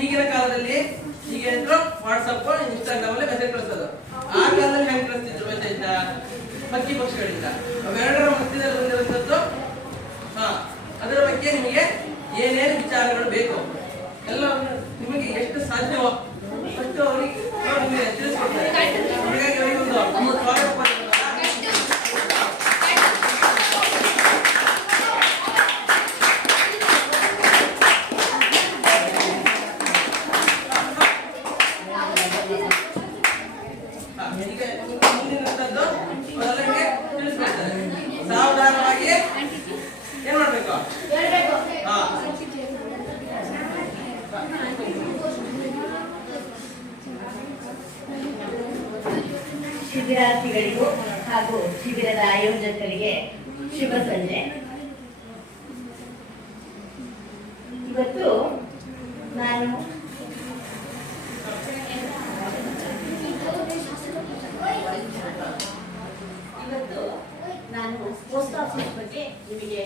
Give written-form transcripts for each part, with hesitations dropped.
ಈಗಿನ ಕಾಲದಲ್ಲಿ ಈಗ ವಾಟ್ಸಪ್ ಇನ್ಸ್ಟಾಗ್ರಾಮ್ ಅಲ್ಲಿ ಮೆಸೇಜ್ ಕಳಿಸೋದು. ಆ ಕಾಲದಲ್ಲಿ ಹೆಂಗ್ ಕಳಿಸ್ತಿದ್ರು ಮೆಸೇಜ್ ಪಕ್ಕಿ ಪಕ್ಷಿಗಳಿಂದ. ಅವೆರಡರ ಮಧ್ಯದಲ್ಲಿ ಬಂದಿರುವಂತದ್ದು. ಅದರ ಬಗ್ಗೆ ನಿಮಗೆ ಏನೇನು ವಿಚಾರಗಳು ಬೇಕು ಎಲ್ಲ ನಿಮಗೆ ಎಷ್ಟು ಸಾಧ್ಯವೋ ಅಷ್ಟು ಅವರಿಗೆ ತಿಳಿಸ್ಕೊಡ್ತಾರೆ. ಹಾಗಾಗಿ ಅವರಿಗೆ ಒಂದು ಸ್ವಾಗತ. ಸಾವಧಾನವಾಗಿ ಏನ್ ಮಾಡ್ಬೇಕು? ಶಿಬಿರಾರ್ಥಿಗಳಿಗೂ ಹಾಗೂ ಶಿಬಿರದ ಆಯೋಜಕರಿಗೆ ಶುಭ ಸಂಜೆ. ಇವತ್ತು ನಾನು ಪೋಸ್ಟ್ ಆಫೀಸ್ ಬಗ್ಗೆ ನಿಮಗೆ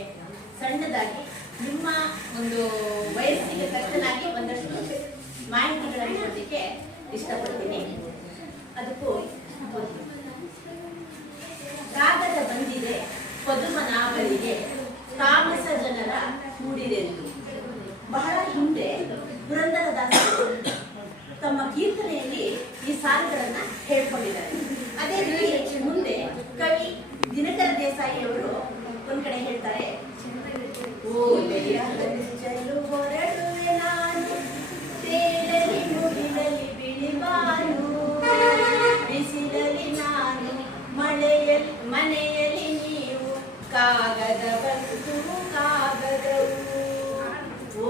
ಸಣ್ಣದಾಗಿ ನಿಮ್ಮ ಒಂದು ವಯಸ್ಸಿಗೆ ತಕ್ಕನಾಗಿ ಒಂದಷ್ಟು ಮಾಹಿತಿಗಳನ್ನು ಕೊಡಲಿಕ್ಕೆ ಇಷ್ಟಪಡ್ತೀನಿ. ಅದಕ್ಕೂ ಕಾಗದ ಬಂದಿದೆ ಪದುಮನಾಭರಿಗೆ ತಾಮಸ ಜನರ ಕೂಡಿರೆಂದು. ಬಹಳ ಹಿಂದೆ ಪುರಂದರದಾಸರು ತಮ್ಮ ಕೀರ್ತನೆಯಲ್ಲಿ ಈ ಸಾಲುಗಳನ್ನ ಹೇಳ್ಕೊಂಡಿದ್ದಾರೆ. ಅದೇ ರೀತಿ ಮುಂದೆ ಕವಿ ದಿನಕರ ದೇಸಾಯಿ ಅವರು ಒಂದ್ ಕಡೆ ಹೇಳ್ತಾರೆ, ಓಲೆಯ ಹಂಚಲು ಹೊರಡುವೆ ನಾನು, ತೇಲಲಿ ಮುಗಿಲಲಿ ಬಿಳಿಬಾನು, ಬಿಸಿಲಲಿ ನಾನು ಮನೆಯಲ್ಲಿ ನೀವು, ಕಾಗದ ಬಂತು ಕಾಗದವು.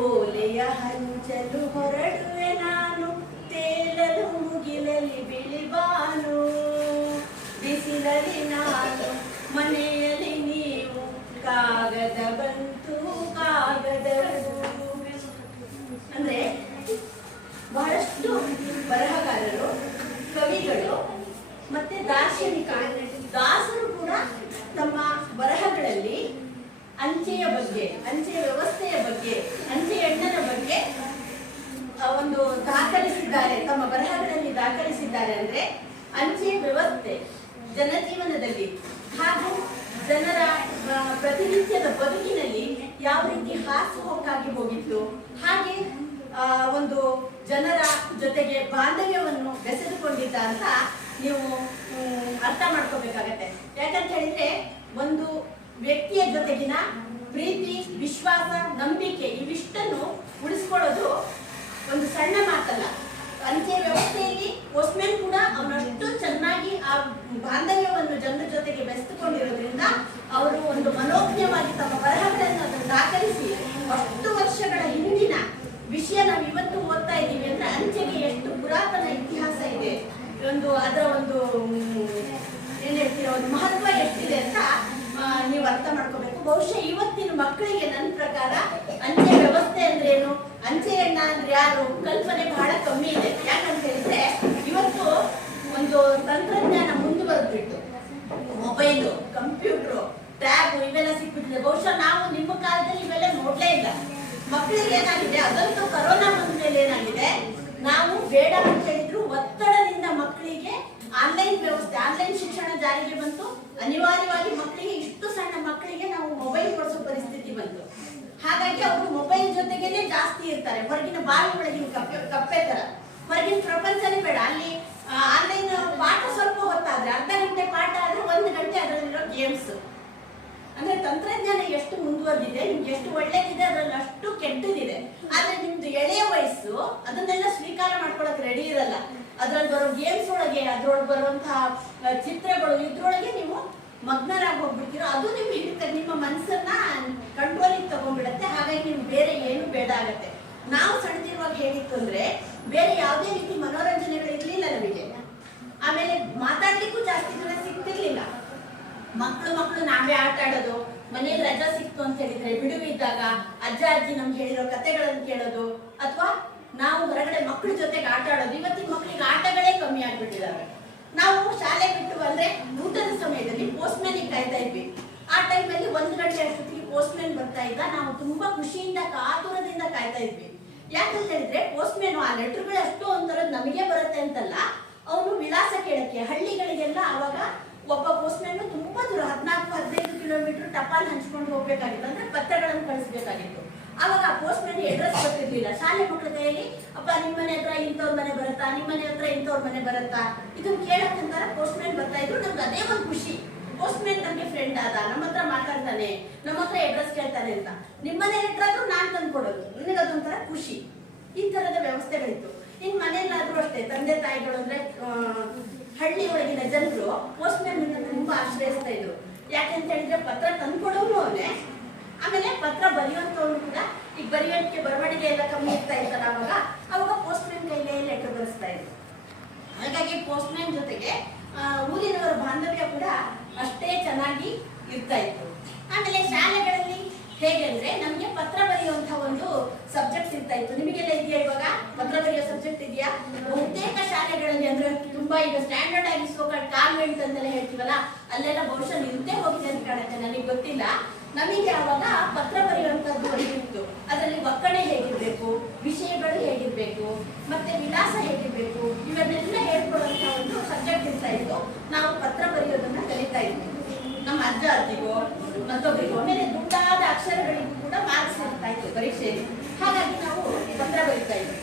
ಓಲೆಯ ಹಂಚಲು ಹೊರಡುವೆ ನಾನು, ತೇಲಲು ಮುಗಿಲಲಿ ಬಿಳಿಬಾನು, ಬಿಸಿಲಲಿ ನಾನು ಮನೆಯಲ್ಲಿ ನೀವು, ಕಾಗದ ಬಂತು ಕಾಗದವು. ಅಂದ್ರೆ ಬಹಳಷ್ಟು ಬರಹಗಾರರು, ಕವಿಗಳು ಮತ್ತೆ ದಾರ್ಶನಿಕ ದಾಸರು ಕೂಡ ತಮ್ಮ ಬರಹಗಳಲ್ಲಿ ಅಂಚೆಯ ಬಗ್ಗೆ, ಅಂಚೆ ವ್ಯವಸ್ಥೆಯ ಬಗ್ಗೆ, ಅಂಚೆ ಅಣ್ಣನ ಬಗ್ಗೆ ಒಂದು ದಾಖಲಿಸಿದ್ದಾರೆ, ತಮ್ಮ ಬರಹಗಳಲ್ಲಿ ದಾಖಲಿಸಿದ್ದಾರೆ. ಅಂದ್ರೆ ಅಂಚೆ ವ್ಯವಸ್ಥೆ ಜನಜೀವನದಲ್ಲಿ ಹಾಗೂ ಜನರ ಪ್ರತಿನಿತ್ಯದ ಬದುಕಿನಲ್ಲಿ ಯಾವ ರೀತಿ ಹಾಸುಹೊಕ್ಕಾಗಿ ಹೋಗಿತ್ತು, ಹಾಗೆ ಒಂದು ಜನರ ಜೊತೆಗೆ ಬಾಂಧವ್ಯವನ್ನು ಬೆಸೆದುಕೊಂಡಿದ್ದ ಅಂತ ನೀವು ಅರ್ಥ ಮಾಡ್ಕೋಬೇಕಾಗತ್ತೆ. ಯಾಕಂತ ಹೇಳಿದ್ರೆ ಒಂದು ವ್ಯಕ್ತಿಯ ಜೊತೆಗಿನ ಪ್ರೀತಿ, ವಿಶ್ವಾಸ, ನಂಬಿಕೆ ಇವಿಷ್ಟನ್ನು ಉಳಿಸ್ಕೊಳ್ಳೋದು ಒಂದು ಸಣ್ಣ ಮಾತಲ್ಲ. ಅಂಚೆ ವ್ಯವಸ್ಥೆಯಲ್ಲಿ ಪೋಸ್ಟ್ಮನ್ ಕೂಡ ಅವನಷ್ಟು ಚೆನ್ನಾಗಿ ಆ ಬಾಂಧವ್ಯವನ್ನು ಜನರ ಜೊತೆಗೆ ಬೆಸೆದುಕೊಂಡಿರೋದ್ರಿಂದ ಅವರು ಒಂದು ಮನೋಜ್ಞವಾಗಿ ತಮ್ಮ ಬರಹಗಳನ್ನು ಅದನ್ನು ದಾಖಲಿಸಿ ಅಷ್ಟು ವರ್ಷಗಳ ಹಿಂದಿನ ವಿಷಯ ನಾವು ಇವತ್ತು ಓದ್ತಾ ಇದ್ದೀವಿ ಅಂದ್ರೆ ಅಂಚೆಗೆ ಎಷ್ಟು ಪುರಾತನ ಇತಿಹಾಸ ಇದೆ, ಒಂದು ಅದರ ಒಂದು ಏನ್ ಹೇಳ್ತೀರ ಒಂದು ಮಹತ್ವ ಎಷ್ಟಿದೆ ಅಂತ ನೀವು ಅರ್ಥ ಮಾಡ್ಕೋಬೇಕು. ಬಹುಶಃ ಇವತ್ತಿನ ಮಕ್ಕಳಿಗೆ ನನ್ನ ಪ್ರಕಾರ ಅಂಚೆ ವ್ಯವಸ್ಥೆ ಅಂದ್ರೆ ಏನು, ಅಂಚೆ ಅಣ್ಣ ಅಂದ್ರೆ ಯಾರು ಕಲ್ಪನೆ ಬಹಳ ಕಮ್ಮಿ ಇದೆ. ಯಾಕಂತ ಹೇಳಿದ್ರೆ ಇವತ್ತು ಒಂದು ತಂತ್ರಜ್ಞಾನ ಮುಂದುವರೆದ್ಬಿಟ್ಟು ಮೊಬೈಲು, ಕಂಪ್ಯೂಟರ್, ಟ್ಯಾಬ್ ಇವೆಲ್ಲ ಸಿಕ್ಬಿಟ್ಟಿದೆ. ಬಹುಶಃ ನಾವು ನಿಮ್ಮ ಕಾಲದಲ್ಲಿ ಇವೆಲ್ಲ ನೋಡ್ಲೇ ಇಲ್ಲ. ಮಕ್ಕಳಿಗೆ ಏನಾಗಿದೆ, ಅದಂತೂ ಕರೋನಾ ಬಂದ ಮೇಲೆ ಏನಾಗಿದೆ, ನಾವು ಬೇಡ ಅಂತ ಹೇಳಿದ್ರು ಒತ್ತಡದಿಂದ ಮಕ್ಕಳಿಗೆ ಆನ್ಲೈನ್ ವ್ಯವಸ್ಥೆ, ಆನ್ಲೈನ್ ಶಿಕ್ಷಣ ಜಾರಿಗೆ ಬಂತು. ಅನಿವಾರ್ಯವಾಗಿ ಮಕ್ಕಳಿಗೆ, ಇಷ್ಟು ಸಣ್ಣ ಮಕ್ಕಳಿಗೆ ನಾವು ಮೊಬೈಲ್ ಕೊಡಿಸೋ ಪರಿಸ್ಥಿತಿ ಬಂತು. ಹಾಗಾಗಿ ಅವರು ಮೊಬೈಲ್ ಜೊತೆಗೇನೆ ಜಾಸ್ತಿ ಇರ್ತಾರೆ. ಹೊರಗಿನ ಬಾವಿ ಒಳಗಿನ ಕಪ್ಪೆ ತರ ಹೊರಗಿನ ಪ್ರಪಂಚನೇ ಬೇಡ. ಅಲ್ಲಿ ಆನ್ಲೈನ್ ಪಾಠ ಸ್ವಲ್ಪ ಹೊತ್ತಾದ್ರೆ, ಅರ್ಧ ಗಂಟೆ ಪಾಠ ಆದ್ರೆ 1 ಗಂಟೆ ಅದರಲ್ಲಿರೋ ಗೇಮ್ಸ್. ಅಂದ್ರೆ ತಂತ್ರಜ್ಞಾನ ಎಷ್ಟು ಮುಂದುವರೆದಿದೆ, ನಿಮ್ಗೆ ಎಷ್ಟು ಒಳ್ಳೇದಿದೆ ಅದರಲ್ಲಿ ಅಷ್ಟು ಕೆಟ್ಟದಿದೆ. ಆದ್ರೆ ನಿಮ್ದು ಎಳೆಯ ವಯಸ್ಸು ಅದನ್ನೆಲ್ಲ ಸ್ವೀಕಾರ ಮಾಡ್ಕೊಳಕ್ ರೆಡಿ ಇರಲ್ಲ. ಅದ್ರಲ್ಲಿ ಬರೋ ಗೇಮ್ಸ್ ಒಳಗೆ, ಅದ್ರೊಳಗೆ ಬರುವಂತಹ ಚಿತ್ರಗಳು, ಇದ್ರೊಳಗೆ ನೀವು ಮಗ್ನರಾಗಿ ಹೋಗ್ಬಿಡ್ತೀರೋ. ಅದು ನಿಮ್ಗೆ ಹಿಡಿತಾರೆ, ನಿಮ್ಮ ಮನಸ್ಸನ್ನ ಕಂಟ್ರೋಲಿಗೆ ತಗೊಂಡ್ಬಿಡತ್ತೆ. ಹಾಗಾಗಿ ನಿಮ್ಗೆ ಬೇರೆ ಏನು ಬೇಡ ಆಗತ್ತೆ. ನಾವು ಸಣ್ಣದಿರುವಾಗ ಹೇಳಿತ್ತು ಅಂದ್ರೆ ಬೇರೆ ಯಾವುದೇ ರೀತಿ ಮನೋರಂಜನೆಗಳು ಇರ್ಲಿಲ್ಲ ನಮಗೆ. ಆಮೇಲೆ ಮಾತಾಡ್ಲಿಕ್ಕೂ ಜಾಸ್ತಿ ಜನ ಸಿಗ್ತಿರ್ಲಿಲ್ಲ. ಮಕ್ಕಳು ನಾವೇ ಆಟ ಆಡೋದು, ಮನೇಲಿ ರಜಾ ಸಿಕ್ತು ಅಂತ ಹೇಳಿದ್ರೆ ಬಿಡುವಿದ್ದಾಗ ಅಜ್ಜ ಅಜ್ಜಿ ನಮ್ಗೆ ಹೇಳಿರೋ ಕಥೆಗಳನ್ನು ಕೇಳೋದು, ಅಥವಾ ನಾವು ಹೊರಗಡೆ ಮಕ್ಕಳ ಜೊತೆಗೆ ಆಟ ಆಡೋದು. ಇವತ್ತಿನ ಮಕ್ಕಳಿಗೆ ಆಟಗಳೇ ಕಮ್ಮಿ ಆಗ್ಬಿಟ್ಟಿದ್ದಾರೆ. ನಾವು ಶಾಲೆ ಬಿಟ್ಟು ಬಂದ್ರೆ ಊಟದ ಸಮಯದಲ್ಲಿ ಪೋಸ್ಟ್ಮನ್ ಕಾಯ್ತಾ ಇದ್ವಿ. ಆ ಟೈಮಲ್ಲಿ 1 ಗಂಟೆ ಅಷ್ಟೊತ್ತಿಗೆ ಪೋಸ್ಟ್ಮನ್ ಬರ್ತಾ ಇದ್ದ. ನಾವು ತುಂಬಾ ಖುಷಿಯಿಂದ, ಕಾತುರದಿಂದ ಕಾಯ್ತಾ ಇದ್ವಿ. ಯಾಕಂತ ಹೇಳಿದ್ರೆ ಪೋಸ್ಟ್ಮ್ಯಾನ್ ಆ ಲೆಟರ್ಗಳು ಅಷ್ಟು ಒಂಥರ ನಮಗೆ ಬರುತ್ತೆ ಅಂತಲ್ಲ, ಅವನು ವಿಳಾಸ ಕೇಳಕ್ಕೆ ಹಳ್ಳಿಗಳಿಗೆಲ್ಲ ಅವಾಗ ಒಬ್ಬ ಪೋಸ್ಟ್ಮ್ಯಾನ್ ತುಂಬಾ ದೂರ 14-15 ಕಿಲೋಮೀಟರ್ ಟಪಾಲ್ ಹಂಚ್ಕೊಂಡು ಹೋಗ್ಬೇಕಾಗಿತ್ತು, ಅಂದ್ರೆ ಪತ್ರಗಳನ್ನು ಕಳಿಸ್ಬೇಕಾಗಿತ್ತು. ಅವಾಗ ಆ ಪೋಸ್ಟ್ಮ್ಯಾನ್ ಅಡ್ರೆಸ್ ಗೊತ್ತಿರ್ಲಿಲ್ಲ. ಶಾಲೆ ಮಕ್ಕಳ ಕೈಯಲ್ಲಿ ಅಪ್ಪ ನಿಮ್ಮ ಮನೆ ಹತ್ರ ಇಂಥವ್ರ ಮನೆ ಬರುತ್ತಾ, ನಿಮ್ಮ ಮನೆ ಹತ್ರ ಇಂಥವ್ರ ಮನೆ ಬರುತ್ತಾ, ಇದನ್ನ ಕೇಳಕ್ಕಂತಾರ ಪೋಸ್ಟ್ಮ್ಯಾನ್ ಬರ್ತಾ ಇದ್ರು. ನಮ್ಗೆ ಅದೇ ಒಂದು ಖುಷಿ, ಪೋಸ್ಟ್ಮ್ಯಾನ್ ನಮ್ಗೆ ಫ್ರೆಂಡ್ ಆದ, ನಮ್ಮ ಹತ್ರ ಮಾತಾಡ್ತಾನೆ, ನಮ್ಮ ಹತ್ರ ಅಡ್ರೆಸ್ ಕೇಳ್ತಾನೆ ಅಂತ. ನಿಮ್ಮನೆ ಲೆಟ್ರಾದ್ರೂ ನಾನ್ ತಂದು ಕೊಡೋದು, ನನಗೆ ಅದೊಂಥರ ಖುಷಿ. ಈ ತರದ ವ್ಯವಸ್ಥೆಗಳಿತ್ತು. ಇನ್ ಮನೆಯಲ್ಲಾದ್ರೂ ಅಷ್ಟೇ ತಂದೆ ತಾಯಿಗಳು ಅಂದ್ರೆ ಹಳ್ಳಿ ಒಳಗಿನ ಜನರು ಪೋಸ್ಟ್ಮ್ಯಾನ್ ತುಂಬಾ ಆಶ್ರಯಿಸ್ತಾ ಇದ್ರು. ಯಾಕೆಂತ ಹೇಳಿದ್ರೆ ಪತ್ರ ತಂದ್ಕೊಡೋರು ಅವನೇ, ಆಮೇಲೆ ಪತ್ರ ಬರೆಯುವಂತವ್ರು ಕೂಡ. ಈಗ ಬರೆಯೋಕ್ಕೆ ಬರವಣಿಗೆ ಎಲ್ಲ ಕಮ್ಮಿ ಇರ್ತಾ ಇರ್ತಲ್ಲ, ಅವಾಗ ಪೋಸ್ಟ್ಮ್ಯಾನ್ ಕೈಲೇ ಲೆಟರ್ ಬರೆಸ್ತಾ ಇದ್ರು. ಹಾಗಾಗಿ ಪೋಸ್ಟ್ಮ್ಯಾನ್ ಜೊತೆಗೆ ಊರಿನವರ ಬಾಂಧವ್ಯ ಕೂಡ ಅಷ್ಟೇ ಚೆನ್ನಾಗಿ ಇರ್ತಾ ಇತ್ತು. ಆಮೇಲೆ ಶಾಲೆಗಳಲ್ಲಿ ಹೇಗೆ ಅಂದ್ರೆ ನಮ್ಗೆ ಪತ್ರ ಬರೆಯುವಂತ ಒಂದು ಸಬ್ಜೆಕ್ಟ್ ಇರ್ತಾ ಇತ್ತು. ನಿಮಗೆಲ್ಲ ಇದೆಯಾ ಇವಾಗ ಪತ್ರ ಬರೆಯೋ ಸಬ್ಜೆಕ್ಟ್ ಇದೆಯಾ? ಬಹುತೇಕ ಶಾಲೆಗಳಲ್ಲಿ ಅಂದ್ರೆ ತುಂಬಾ ಈಗ ಸ್ಟ್ಯಾಂಡರ್ಡ್ ಆಗಿ ಕಾನ್ವೆಂಟ್ ಅಂತೆಲ್ಲ ಹೇಳ್ತೀವಲ್ಲ, ಅಲ್ಲೆಲ್ಲ ಬಹುಶಃ ನಿಂತೇ ಹೋಗಿದೆ ಅಂತ ಕಾಣುತ್ತೆ, ನನಗೆ ಗೊತ್ತಿಲ್ಲ. ನಮಗೆ ಆವಾಗ ಪತ್ರ ಬರೆಯುವಂತದ್ದು ಇತ್ತು. ಅದರಲ್ಲಿ ಒಕ್ಕಣೆ ಹೇಗಿರ್ಬೇಕು, ವಿಷಯಗಳು ಹೇಗಿರ್ಬೇಕು, ಮತ್ತೆ ವಿಳಾಸ ಹೇಗಿರ್ಬೇಕು, ಇವನ್ನೆಲ್ಲ ಹೇಳ್ಕೊಡುವಂತ ಒಂದು ಸಬ್ಜೆಕ್ಟ್ ಇರ್ತಾ ಇತ್ತು. ನಾವು ಪತ್ರ ಬರೆಯೋದನ್ನ ಕಲಿತಾ ಇದ್ವಿ. ನಮ್ಮ ಅಜ್ಜ ಅಜ್ಜಿಗೋ ಮತ್ತೊಬ್ಬರಿಗೂ, ಆಮೇಲೆ ದುಡ್ಡಾದ ಅಕ್ಷರಗಳಿಗೂ ಕೂಡ ಮಾರ್ಕ್ಸ್ ಇರ್ತಾ ಇತ್ತು ಪರೀಕ್ಷೆಯಲ್ಲಿ. ಹಾಗಾಗಿ ನಾವು ಪತ್ರ ಬರೀತಾ ಇದ್ವಿ.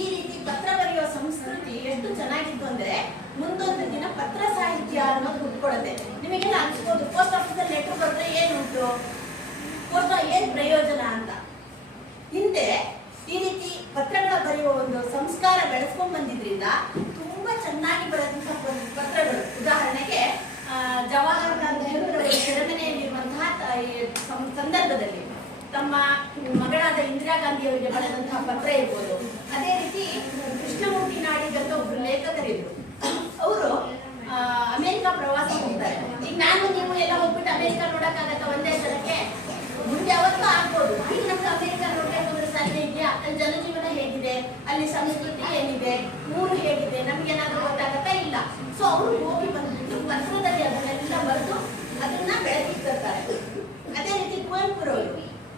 ಈ ರೀತಿ ಪತ್ರ ಬರೆಯುವ ಸಂಸ್ಕೃತಿ ಎಷ್ಟು ಚೆನ್ನಾಗಿತ್ತು ಅಂದ್ರೆ ಮುಂದೊಂದು ದಿನ ಪತ್ರ ಸಾಹಿತ್ಯ ಅನ್ನೋದು ಹುಟ್ಕೊಳ್ಳುತ್ತೆ. ನಿಮಗೆಲ್ಲ ಅನ್ಸ್ಬೋದು ಪೋಸ್ಟ್ ಆಫೀಸಲ್ಲಿ ಲೆಟರ್ ಬರೆದ್ರೆ ಏನುಂಟು, ಪೋಸ್ಟ್ ಏನ್ ಪ್ರಯೋಜನ ಅಂತ. ಹಿಂದೆ ಈ ರೀತಿ ಪತ್ರಗಳ ಬರೆಯುವ ಒಂದು ಸಂಸ್ಕಾರ ಬೆಳೆಸ್ಕೊಂಡ್ ಬಂದಿದ್ರಿಂದ ತುಂಬಾ ಚೆನ್ನಾಗಿ ಬರೆದಂತಹ ಪತ್ರಗಳು. ಉದಾಹರಣೆಗೆ ಜವಾಹರಲಾಲ್ ನೆಹರು ಸೆರೆಮನೆಯಲ್ಲಿರುವಂತಹ ಸಂದರ್ಭದಲ್ಲಿ ತಮ್ಮ ಮಗಳಾದ ಇಂದಿರಾ ಗಾಂಧಿ ಅವರಿಗೆ ಬರೆದಂತಹ ಪತ್ರ ಇರ್ಬೋದು. ಅದೇ ರೀತಿ ಕೃಷ್ಣಮೂರ್ತಿ ನಾಡಿಗ್ ಅಂತ ಒಬ್ರು ಲೇಖಕರಿದ್ರು. ಅವರು ಅಮೆರಿಕ ಪ್ರವಾಸ ಹೋಗ್ತಾರೆ. ಈಗ ನಾನು ನೀವು ಎಲ್ಲ ಹೋಗ್ಬಿಟ್ಟು ಅಮೆರಿಕ ನೋಡಕ್ಕಾಗತ್ತ ಒಂದೇ ಸಲಕ್ಕೆ? ಮುಂದೆ ಯಾವತ್ತೂ ಆಗ್ಬೋದು. ಈಗ ನಮ್ಗೆ ಅಮೆರಿಕ ನೋಡ್ಬೇಕು ಅಂದ್ರೆ ಸಾಧ್ಯ ಇದೆಯಾ? ಅಲ್ಲಿ ಜನಜೀವನ ಹೇಗಿದೆ, ಅಲ್ಲಿ ಸಂಸ್ಕೃತಿ ಏನಿದೆ, ಊರು ಹೇಗಿದೆ, ನಮ್ಗೇನಾದ್ರೂ ಗೊತ್ತಾಗತ್ತಾ? ಇಲ್ಲ. ಸೊ ಅವರು ಹೋಗಿ ಬಂದ್ಬಿಟ್ಟು ಪತ್ರದಲ್ಲಿ ಅದನ್ನೆಲ್ಲ ಬರೆದು ಅದನ್ನ ಬೆಳಕಿಗೆ ತರ್ತಾರೆ. ಅದೇ ರೀತಿ ಕುವೆಂಪುರವರು,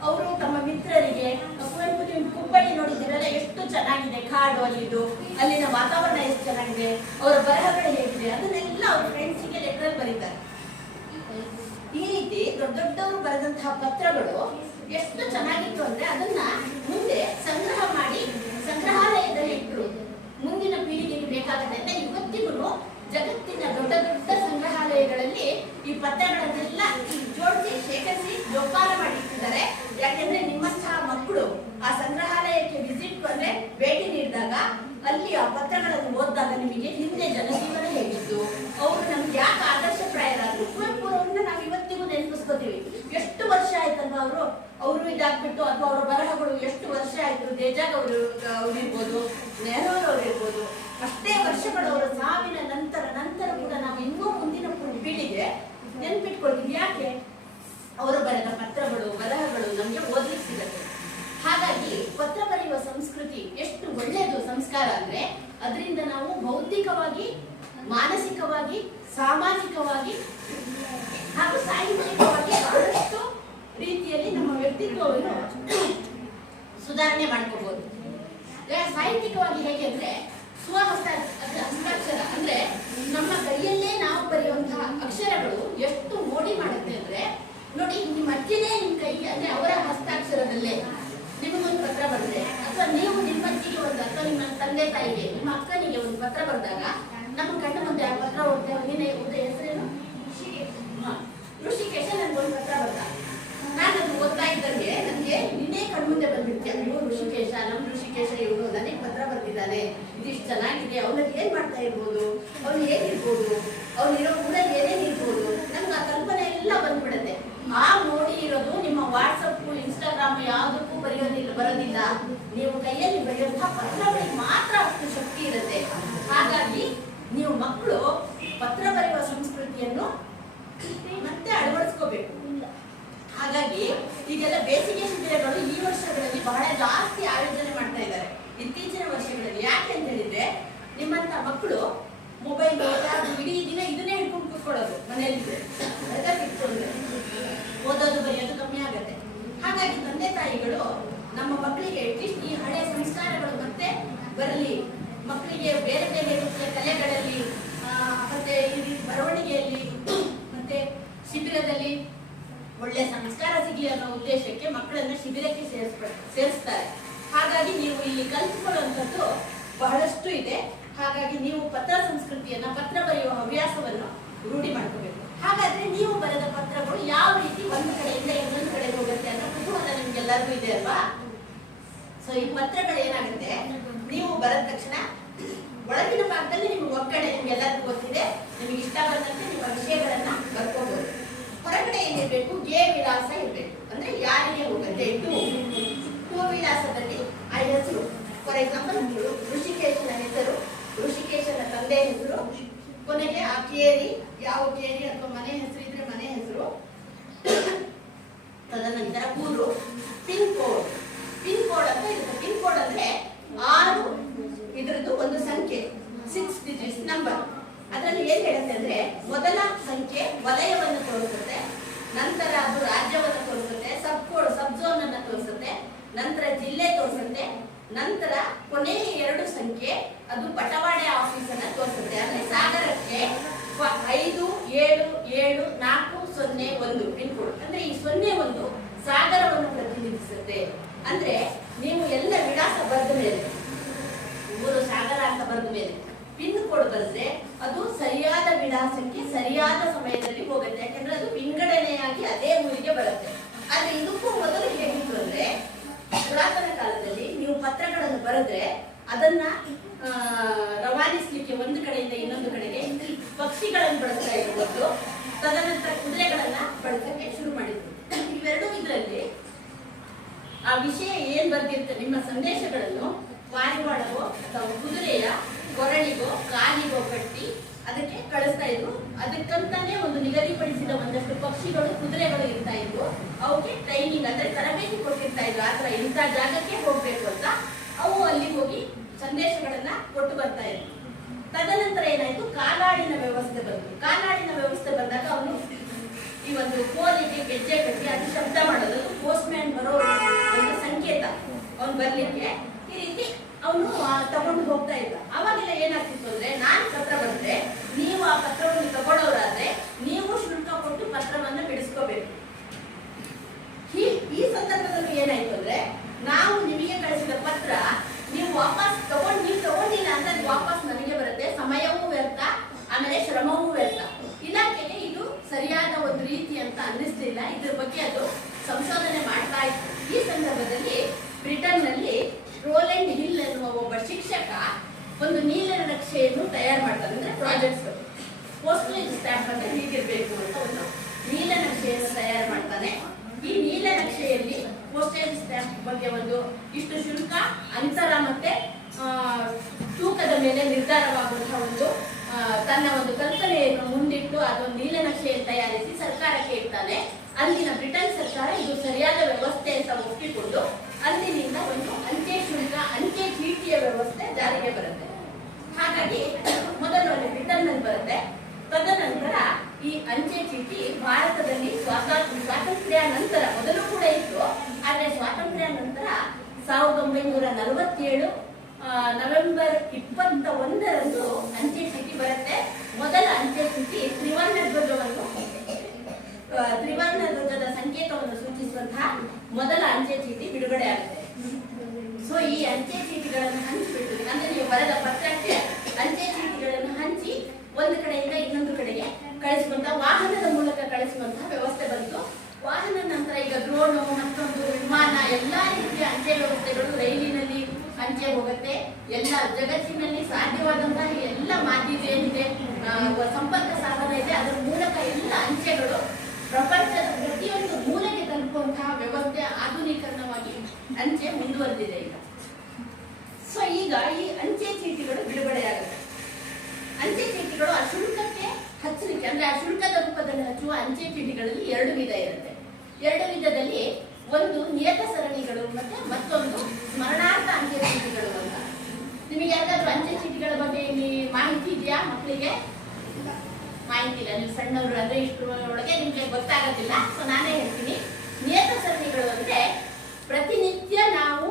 ಅವರು ತಮ್ಮ ಮಿತ್ರರಿಗೆ, ಕುವೆಂಪು ಕುಪ್ಪಳ್ಳಿ ನೋಡಿದ್ದೀರಲ್ಲ ಎಷ್ಟು ಚೆನ್ನಾಗಿದೆ, ಕಾಡು ಅಲ್ಲಿದ್ದು, ಅಲ್ಲಿನ ವಾತಾವರಣ ಎಷ್ಟು ಚೆನ್ನಾಗಿದೆ, ಅವರ ಬರಹಗಳು ಹೇಗಿದೆ, ಅದನ್ನೆಲ್ಲ ಅವ್ರ ಫ್ರೆಂಡ್ಸಿಗೆ ಲೆಟರ್ ಬರೀತಾರೆ. ಈ ರೀತಿ ದೊಡ್ಡ ದೊಡ್ಡವರು ಬರೆದಂತಹ ಪತ್ರಗಳು ಎಷ್ಟು ಚೆನ್ನಾಗಿತ್ತು ಅಂದ್ರೆ ಅದನ್ನ ಮುಂದೆ ಸಂಗ್ರಹ ಮಾಡಿ ಸಂಗ್ರಹಾಲಯದಲ್ಲಿ ಇಟ್ಟರು ಮುಂದಿನ ಪೀಳಿಗೆಗೆ ಬೇಕಾಗತ್ತೆ. ಇವತ್ತಿಗೂ ಜಗತ್ತಿನ ದೊಡ್ಡ ದೊಡ್ಡ ಸಂಗ್ರಹಾಲಯಗಳಲ್ಲಿ ಈ ಪತ್ರಗಳನ್ನೆಲ್ಲ ಜೋಡಿಸಿ ಶೇಖರಿಸಿ ಜೋಪಾನ ಮಾಡಿಟ್ಟಿದ್ದಾರೆ. ಯಾಕೆಂದ್ರೆ ನಿಮ್ಮಂತಹ ಮಕ್ಕಳು ಆ ಸಂಗ್ರಹಾಲಯಕ್ಕೆ ವಿಸಿಟ್ ಅಂದ್ರೆ ಭೇಟಿ ನೀಡಿದಾಗ ಅಲ್ಲಿ ಆ ಪತ್ರಗಳನ್ನು ಓದಿದಾಗ ನಿಮಗೆ ಹಿಂದೆ ಜನಜೀವನ ಹೇಗಿತ್ತು, ಅವರು ನಮ್ಗೆ ಯಾಕೆ ಆದರ್ಶಪ್ರಾಯರಾದ್ರು. ಕುವೆಂಪುರವ್ರನ್ನ ನಾವು ಇವತ್ತಿಗೂ ನೆನಪಿಸ್ಕೋತೀವಿ. ಎಷ್ಟು ವರ್ಷ ಆಯ್ತಲ್ವಾ ಅವರು ಇದಾಗ್ಬಿಟ್ಟು, ಅಥವಾ ಅವರ ಬರಹಗಳು ಎಷ್ಟು ವರ್ಷ ಆಯ್ತು. ದೇಜಾಗ್ ಅವರು ಇರ್ಬೋದು, ನೆಹರು ಅವರು ಇರ್ಬೋದು, ಅಷ್ಟೇ ವರ್ಷಗಳು ಅವರ ಸಾವಿನ ನಂತರ ಕೂಡ ನಾವು ಇನ್ನೂ ಮುಂದಿನ ಪೀಳಿಗೆ ನೆನ್ಪಿಟ್ಕೊಳ್ತೀವಿ. ಯಾಕೆ? ಅವರು ಬರೆದ ಪತ್ರಗಳು ಬರಹಗಳು ನಮ್ಗೆ ಓದ್ಲಿಕ್ಕೆ ಸಿಗತ್ತೆ. ಹಾಗಾಗಿ ಪತ್ರ ಬರೆಯುವ ಸಂಸ್ಕೃತಿ ಎಷ್ಟು ಒಳ್ಳೆಯದು ಸಂಸ್ಕಾರ ಅಂದ್ರೆ ಅದರಿಂದ ನಾವು ಬೌದ್ಧಿಕವಾಗಿ, ಮಾನಸಿಕವಾಗಿ, ಸಾಮಾಜಿಕವಾಗಿ ಹಾಗೂ ಸಾಹಿತ್ಯಿಕವಾಗಿ ಬಹಳಷ್ಟು ರೀತಿಯಲ್ಲಿ ನಮ್ಮ ವ್ಯಕ್ತಿತ್ವವನ್ನು ಸುಧಾರಣೆ ಮಾಡ್ಕೋಬಹುದು. ಸಾಹಿತ್ಯಿಕವಾಗಿ ಹೇಗೆ ಅಂದ್ರೆ ಹಸ್ತಾಕ್ಷರ ಅಂದ್ರೆ ನಮ್ಮ ಕೈಯಲ್ಲೇ ನಾವು ಬರೆಯುವಂತಹ ಅಕ್ಷರಗಳು ಎಷ್ಟು ಮೋಡಿ ಮಾಡುತ್ತೆ ಅಂದ್ರೆ ನೋಡಿ, ನಿಮ್ಮ ಅಜ್ಜಿನೇ ನಿಮ್ ಕೈ ಅಂದ್ರೆ ಅವರ ಹಸ್ತಾಕ್ಷರದಲ್ಲೇ ನಿಮಗೊಂದು ಪತ್ರ ಬರೆದ್ರೆ, ಅಥವಾ ನೀವು ನಿಮ್ಮ ಅಜ್ಜಿಗೆ ಒಂದು, ಅಥವಾ ನಿಮ್ಮ ತಂದೆ ತಾಯಿಗೆ, ನಿಮ್ಮ ಅಕ್ಕನಿಗೆ ಒಂದು ಪತ್ರ ಬರೆದಾಗ ನಮ್ಮ ಕಣ್ಣು ಮುಂದೆ ಆ ಪತ್ರ ಓದ್ತೇವೆ. ನಿನ್ನೆ ಹೆಸರೇನು? ಋಷಿಕೇಶ ನನ್ಗೊಂದು ಪತ್ರ ಬರ್ದ. ನಾನು ಅದು ಓದ್ತಾ ಇದ್ದಂಗೆ ನನಗೆ ನಿನ್ನೆ ಕಣ್ಮುಂದೆ ಬಂದ್ಬಿಡ್ತೆ, ಇವರು ಋಷಿಕೇಶ, ನಮ್ಮ ಋಷಿಕೇಶ ಇವರು ನನಗೆ ಪತ್ರ ಬರ್ತಿದ್ದಾನೆ, ಇದಿಷ್ಟು ಚೆನ್ನಾಗಿದೆ, ಅವನಲ್ಲಿ ಏನ್ ಮಾಡ್ತಾ ಇರ್ಬೋದು, ಅವ್ನು ಹೇಗಿರ್ಬೋದು, ಅವ್ನಿರೋ ಊರಲ್ಲಿ ಏನೇನ್ ಇರ್ಬೋದು, ನಮ್ಗೆ ಆ ಕಲ್ಪನೆ ಎಲ್ಲ ಬಂದ್ಬಿಡುತ್ತೆ. ಆ ನೋಡಿ ಇರೋದು ನಿಮ್ಮ ವಾಟ್ಸಪ್, ಇನ್ಸ್ಟಾಗ್ರಾಮ್ ಯಾವುದಕ್ಕೂ ಬರೋದಿಲ್ಲ. ನೀವು ಕೈಯಲ್ಲಿ ಬರೆಯುವಂತಹ ಪತ್ರಗಳಿಗೆ ಮಾತ್ರ ಅಷ್ಟು ಶಕ್ತಿ ಇರುತ್ತೆ. ಹಾಗಾಗಿ ನೀವು ಮಕ್ಕಳು ಪತ್ರ ಬರೆಯುವ ಸಂಸ್ಕೃತಿಯನ್ನು ಮತ್ತೆ ಅಳವಡಿಸ್ಕೋಬೇಕು. ಹಾಗಾಗಿ ಈಗೆಲ್ಲ ಬೇಸಿಗೆ ಶಿಬಿರಗಳು ಈ ವರ್ಷಗಳಲ್ಲಿ ಬಹಳ ಜಾಸ್ತಿ ಆಯೋಜನೆ ಮಾಡ್ತಾ ಇದ್ದಾರೆ ಇತ್ತೀಚಿನ ವರ್ಷಗಳಲ್ಲಿ. ಯಾಕೆ ಅಂತ ಹೇಳಿದ್ರೆ ನಿಮ್ಮಂತ ಮಕ್ಕಳು ಮೊಬೈಲ್ ಇಡೀ ದಿನ ಇದನ್ನೇ ಹಿಡ್ಕೊಂಡು ಕೂತ್ಕೊಳ್ಳೋದು ಮನೆಯಲ್ಲಿ, ಓದೋದು ಬರೆಯೋದು ಕಮ್ಮಿ ಆಗತ್ತೆ. ಹಾಗಾಗಿ ತಂದೆ ತಾಯಿಗಳು ನಮ್ಮ ಮಕ್ಕಳಿಗೆ ಬರಲಿ, ಮಕ್ಕಳಿಗೆ ಬೇರೆ ಬೇರೆ ರೀತಿಯ ಕಲೆಗಳಲ್ಲಿ ಮತ್ತೆ ಈ ಬರವಣಿಗೆಯಲ್ಲಿ ಮತ್ತೆ ಶಿಬಿರದಲ್ಲಿ ಒಳ್ಳೆ ಸಂಸ್ಕಾರ ಸಿಗಲಿ ಅನ್ನೋ ಉದ್ದೇಶಕ್ಕೆ ಮಕ್ಕಳನ್ನ ಶಿಬಿರಕ್ಕೆ ಸೇರಿಸ್ತಾರೆ. ಹಾಗಾಗಿ ನೀವು ಇಲ್ಲಿ ಕಲಿತುಕೊಳ್ಳುವಂಥದ್ದು ಬಹಳಷ್ಟು ಇದೆ. ಹಾಗಾಗಿ ನೀವು ಪತ್ರ ಸಂಸ್ಕೃತಿಯನ್ನ, ಪತ್ರ ಬರೆಯುವ ಹವ್ಯಾಸವನ್ನು ರೂಢಿ ಮಾಡ್ಕೋಬೇಕು. ಹಾಗಾದ್ರೆ ನೀವು ಬರೆದ ಪತ್ರಗಳು ಯಾವ ರೀತಿ ಒಂದು ಕಡೆಯಿಂದ ಇನ್ನೊಂದು ಕಡೆ ಹೋಗುತ್ತೆ ಅನ್ನೋ ಕುತೂಹಲ ನಿಮ್ಗೆಲ್ಲರಿಗೂ ಇದೆ ಅಲ್ವಾ? ಸೊ ಈ ಪತ್ರಗಳು ಏನಾಗುತ್ತೆ, ನೀವು ಬರೆದ ತಕ್ಷಣ ಒಳಗಿನ ಭಾಗದಲ್ಲಿ ನಿಮ್ಗೆ ಒಕ್ಕಡೆ ನಿಮ್ಗೆಲ್ಲರಿಗೂ ಗೊತ್ತಿದೆ, ನಿಮ್ಗೆ ಇಷ್ಟ ಬಂದಂತೆ ನಿಮ್ಮ ವಿಷಯಗಳನ್ನ ಬರ್ಕೋಬಹುದು. ಹೊರಗಡೆ ಏನಿರ್ಬೇಕು, ಗೆ ವಿಳಾಸ ಇರ್ಬೇಕು. ಅಂದ್ರೆ ಯಾರಿಗೆ ಹೋಗುತ್ತೆ ಟು ವಿಳಾಸದಲ್ಲಿ ಆ ಹೆಸರು. ಫಾರ್ ಎಕ್ಸಾಂಪಲ್ ಋಷಿಕೇಶನ ಹೆಸರು, ಋಷಿಕೇಶನ ತಂದೆ ಹೆಸರು, ಕೊನೆಗೆ ಆ ಕೇರಿ, ಯಾವ ಕೇರಿ ಅಥವಾ ಮನೆ ಹೆಸರು ಇದ್ರೆ ಮನೆ ಹೆಸರು, ತದನಂತರ ಊರು, ಪಿನ್ ಕೋಡ್. ಪಿನ್ ಕೋಡ್ ಅಂತ ಇರುತ್ತೆ. ಪಿನ್ ಕೋಡ್ ಅಂದ್ರೆ 6 ಇದ್ರದ್ದು ಒಂದು ಸಂಖ್ಯೆ, 6 ಡಿಜಿಟ್ಸ್ ನಂಬರ್. ಅದರಲ್ಲಿ ಏನ್ ಹೇಳುತ್ತೆ ಅಂದ್ರೆ ಮೊದಲ ಸಂಖ್ಯೆ ವಲಯವನ್ನು ತೋರಿಸುತ್ತೆ, ನಂತರ ಅದು ರಾಜ್ಯವನ್ನು ತೋರಿಸುತ್ತೆ, ಸಬ್ ಕೋಡ್ ಸಬ್ ಝೋನ್ ಅನ್ನ ತೋರಿಸುತ್ತೆ, ನಂತರ ಜಿಲ್ಲೆ ತೋರಿಸುತ್ತೆ, ನಂತರ ಕೊನೆಯ 2 ಸಂಖ್ಯೆ ಅದು ಬಟವಾಡೆ ಆಫೀಸ್ ಅನ್ನ ತೋರಿಸುತ್ತೆ. ಅಂದ್ರೆ ಸಾಗರಕ್ಕೆ 577401 ಪಿನ್ ಕೋಡ್. ಅಂದ್ರೆ ಈ 01 ಸಾಗರವನ್ನು ಪ್ರತಿನಿಧಿಸುತ್ತೆ. ಅಂದ್ರೆ ನೀವು ಎಲ್ಲ ವಿಳಾಸ ಬರೆದ ಮೇಲೆ, ಊರು ಸಾಗರ ಅಂತ ಬರೆದ ಮೇಲೆ ಪಿನ್ ಕೋಡ್ ಬರೆದ್ರೆ ಅದು ಸರಿಯಾದ ವಿಳಾಸಕ್ಕೆ ಸರಿಯಾದ ಸಮಯದಲ್ಲಿ ಹೋಗುತ್ತೆ. ಯಾಕಂದ್ರೆ ಅದು ವಿಂಗಡಣೆಯಾಗಿ ಅದೇ ಊರಿಗೆ ಬರುತ್ತೆ. ಆದ್ರೆ ಇದಕ್ಕೂ ಮೊದಲು ಹೇಗಿತ್ತು ಅಂದ್ರೆ, ಪುರಾತನ ಕಾಲದಲ್ಲಿ ನೀವು ಪತ್ರಗಳನ್ನು ಬರೆದ್ರೆ ಅದನ್ನ ರವಾನಿಸ್ಲಿಕ್ಕೆ ಒಂದು ಕಡೆಯಿಂದ ಇನ್ನೊಂದು ಕಡೆಗೆ ಪಕ್ಷಿಗಳನ್ನು ಬಳಸ್ತಾ ಇರ್ಬೋದು, ತದನಂತರ ಕುದುರೆಗಳನ್ನ ಬಳಸಕ್ಕೆ ಶುರು ಮಾಡಿದ್ರು. ಇವೆರಡೂ ಇದರಲ್ಲಿ ಆ ವಿಷಯ ಏನ್ ಬರ್ದಿರ್ತದೆ, ನಿಮ್ಮ ಸಂದೇಶಗಳನ್ನು ಪಾರಿವಾಳವೋ ಅಥವಾ ಕುದುರೆಯ ಕೊರಳಿಗೋ ಕಾಲಿಗೋ ಕಟ್ಟಿ ಅದಕ್ಕೆ ಕಳಿಸ್ತಾ ಇದ್ರು. ಅದಕ್ಕಂತಾನೆ ಒಂದು ನಿಗದಿಪಡಿಸಿದ ಒಂದಷ್ಟು ಪಕ್ಷಿಗಳು, ಕುದುರೆಗಳು ಇರ್ತಾ ಇದ್ವು. ಅವಕ್ಕೆ ಟ್ರೈನಿಂಗ್ ಅಂದ್ರೆ ತರಬೇತಿ ಕೊಟ್ಟಿರ್ತಾ ಇದ್ರು. ಆತರ ಇಂಥ ಜಾಗಕ್ಕೆ ಹೋಗ್ಬೇಕು ಅಂತ ಅವು ಅಲ್ಲಿ ಹೋಗಿ ಸಂದೇಶಗಳನ್ನ ಕೊಟ್ಟು ಬರ್ತಾ ಇದ್ರು. ತದನಂತರ ಏನಾಯ್ತು, ಕಾಲಾಡಿನ ವ್ಯವಸ್ಥೆ ಬಂತು. ಕಾಲಾಡಿನ ವ್ಯವಸ್ಥೆ ಬಂದಾಗ ಅವನು ಈ ಒಂದು ಕೋಲಿಗೆ ಗೆಜ್ಜೆ ಕಟ್ಟಿ ಅದು ಶಬ್ದ ಮಾಡೋದು, ಪೋಸ್ಟ್ ಮ್ಯಾನ್ ಬರೋ ಒಂದು ಸಂಕೇತ ಅವನು ಬರ್ಲಿಕ್ಕೆ. ಈ ರೀತಿ ಅವನು ತಗೊಂಡು ಹೋಗ್ತಾ ಇದ್ದ. ಅವಾಗೆಲ್ಲ ಏನಾಗ್ತಿತ್ತು ಅಂದ್ರೆ, ನಾನು ಪತ್ರ ಬಂದ್ರೆ ನೀವು ಆ ಪತ್ರವನ್ನು ತಗೊಳ್ಳೋರಾದ್ರೆ ನೀವು ಶುಲ್ಕ ಕೊಟ್ಟು ಪತ್ರವನ್ನು ಬಿಡಿಸ್ಕೋಬೇಕು. ಈ ಸಂದರ್ಭದಲ್ಲಿ ಏನಾಯ್ತು ಅಂದ್ರೆ, ನಾವು ನಿಮಗೆ ಕಳಿಸಿದ ಪತ್ರ ನೀವು ವಾಪಸ್ ನೀವು ತಗೊಂಡಿಲ್ಲ ಅಂದ್ರೆ ಅದು ವಾಪಸ್ ನನಗೆ ಬರುತ್ತೆ, ಸಮಯವೂ ವ್ಯರ್ಥ, ಆಮೇಲೆ ಶ್ರಮವೂ ವ್ಯರ್ಥ. ಇಲಾಖೆಗೆ ಇದು ಸರಿಯಾದ ಒಂದು ರೀತಿ ಅಂತ ಅನ್ನಿಸ್ಲಿಲ್ಲ. ಇದ್ರ ಬಗ್ಗೆ ಅದು ಸಂಶೋಧನೆ ಮಾಡ್ತಾ ಇತ್ತು. ಈ ಸಂದರ್ಭದಲ್ಲಿ ಬ್ರಿಟನ್ ನಲ್ಲಿ ರೋಲೆಂಡ್ ಹಿಲ್ ಎನ್ನುವ ಒಬ್ಬ ಶಿಕ್ಷಕ ಒಂದು ನೀಲನಕ್ಷೆಯನ್ನು ತಯಾರು ಮಾಡ್ತಾನೆ. ಅಂದ್ರೆ ಪ್ರಾಜೆಕ್ಟ್ಸ್, ಪೋಸ್ಟೇಜ್ ಸ್ಟ್ಯಾಂಪ್ ಅಂದ್ರೆ ಹೀಗಿರ್ಬೇಕು ಅಂತ ಒಂದು ನೀಲನಕ್ಷೆಯನ್ನು ತಯಾರು ಮಾಡ್ತಾನೆ. ಈ ನೀಲನಕ್ಷೆಯಲ್ಲಿ ಪೋಸ್ಟೇಜ್ ಸ್ಟ್ಯಾಂಪ್ ಬಗ್ಗೆ ಒಂದು ಇಷ್ಟು ಶುಲ್ಕ, ಅಂತರ ಮತ್ತೆ ತೂಕದ ಮೇಲೆ ನಿರ್ಧಾರವಾಗುವಂತಹ ಒಂದು ತನ್ನ ಒಂದು ಕಲ್ಪನೆಯನ್ನು ಮುಂದಿಟ್ಟು ಅದೊಂದು ನೀಲನಕ್ಷೆಯನ್ನು ತಯಾರಿಸಿ ಸರ್ಕಾರಕ್ಕೆ ಇಡ್ತಾನೆ. ಅಂದಿನ ಬ್ರಿಟನ್ ಸರ್ಕಾರ ಇದು ಸರಿಯಾದ ವ್ಯವಸ್ಥೆ ಅಂತ ಒಪ್ಪಿಕೊಂಡು ಅಂದಿನಿಂದ ಒಂದು ಅಂಚೆ ಶುಲ್ಕ, ಅಂಚೆ ಚೀಟಿಯ ವ್ಯವಸ್ಥೆ ಜಾರಿಗೆ ಬರುತ್ತೆ. ಹಾಗಾಗಿ ಮೊದಲು ಅಲ್ಲಿ ಬ್ರಿಟನ್ ನಲ್ಲಿ ಬರುತ್ತೆ. ತದನಂತರ ಈ ಅಂಚೆ ಚೀಟಿ ಭಾರತದಲ್ಲಿ ಸ್ವಾತಂತ್ರ್ಯ ನಂತರ, ಮೊದಲು ಕೂಡ ಇತ್ತು, ಆದ್ರೆ ಸ್ವಾತಂತ್ರ್ಯ ನಂತರ 1947 ನವೆಂಬರ್ 21ರಂದು ಅಂಚೆ ಚೀಟಿ ಬರುತ್ತೆ. ಮೊದಲ ಅಂಚೆ ಚೀಟಿ ತ್ರಿವರ್ಣ ಧ್ವಜದ ಸಂಕೇತವನ್ನು ಸೂಚಿಸುವಂತಹ ಮೊದಲ ಅಂಚೆ ಚೀಟಿ ಬಿಡುಗಡೆ ಆಗುತ್ತೆ. ಸೊ ಈ ಅಂಚೆ ಚೀಟಿಗಳನ್ನು ಹಂಚಿಬಿಟ್ಟು, ಅಂದ್ರೆ ನೀವು ಬರೆದ ಪತ್ರಕ್ಕೆ ಅಂಚೆ ಚೀಟಿಗಳನ್ನು ಹಂಚಿ ಒಂದು ಕಡೆಯಿಂದ ಇನ್ನೊಂದು ಕಡೆಗೆ ಕಳಿಸುವಂತಹ, ವಾಹನದ ಮೂಲಕ ಕಳಿಸುವಂತಹ ವ್ಯವಸ್ಥೆ ಬಂತು. ವಾಹನ ನಂತರ ಈಗ ಡ್ರೋನು, ಮತ್ತೊಂದು ವಿಮಾನ, ಎಲ್ಲಾ ರೀತಿಯ ಅಂಚೆ ವ್ಯವಸ್ಥೆಗಳು, ರೈಲಿನಲ್ಲಿ ಅಂಚೆ ಹೋಗುತ್ತೆ. ಎಲ್ಲ ಜಗತ್ತಿನಲ್ಲಿ ಸಾಧ್ಯವಾದಂತಹ ಎಲ್ಲ ಮಾಧ್ಯಮ ಏನಿದೆ, ಸಂಪರ್ಕ ಸಾಧನ ಇದೆ, ಅದರ ಮೂಲಕ ಎಲ್ಲ ಅಂಚೆಗಳು ಪ್ರಪಂಚದ ಪ್ರತಿಯೊಂದು ಮೂಲೆಗೆ ತಲುಪುವಂತಹ ವ್ಯವಸ್ಥೆ ಆಧುನೀಕರಣವಾಗಿ ಅಂಚೆ ಮುಂದುವರೆದಿದೆ ಈಗ. ಸೊ ಈಗ ಈ ಅಂಚೆ ಚೀಟಿಗಳು ಬಿಡುಗಡೆಯಾಗುತ್ತೆ. ಅಂಚೆ ಚೀಟಿಗಳು ಆ ಶುಲ್ಕಕ್ಕೆ ಹಚ್ಚಲಿಕ್ಕೆ, ಅಂದ್ರೆ ಆ ಶುಲ್ಕದ ರೂಪದಲ್ಲಿ ಹಚ್ಚುವ ಅಂಚೆ ಚೀಟಿಗಳಲ್ಲಿ 2 ವಿಧ ಇರುತ್ತೆ. 2 ವಿಧದಲ್ಲಿ ಒಂದು ನಿಯತ ಸರಣಿಗಳು ಮತ್ತೆ ಮತ್ತೊಂದು ಸ್ಮರಣಾರ್ಥ ಅಂಚೆ ಚೀಟಿಗಳು ಅಂತ. ನಿಮಗೆ ಯಾವ್ದಾದ್ರು ಅಂಚೆ ಚೀಟಿಗಳ ಬಗ್ಗೆ ಇಲ್ಲಿ ಮಾಹಿತಿ ಇದೆಯಾ? ಮಕ್ಕಳಿಗೆ ಮಾಹಿತಿ ಇಲ್ಲ, ನೀವು ಸಣ್ಣವರು ಅಂದ್ರೆ ಇಷ್ಟರೊಳಗೆ ನಿಮ್ಗೆ ಗೊತ್ತಾಗೋದಿಲ್ಲ. ಸೊ ನಾನೇ ಹೇಳ್ತೀನಿ. ನಿಯತ ಸರಣಿಗಳು ಅಂದ್ರೆ ಪ್ರತಿನಿತ್ಯ ನಾವು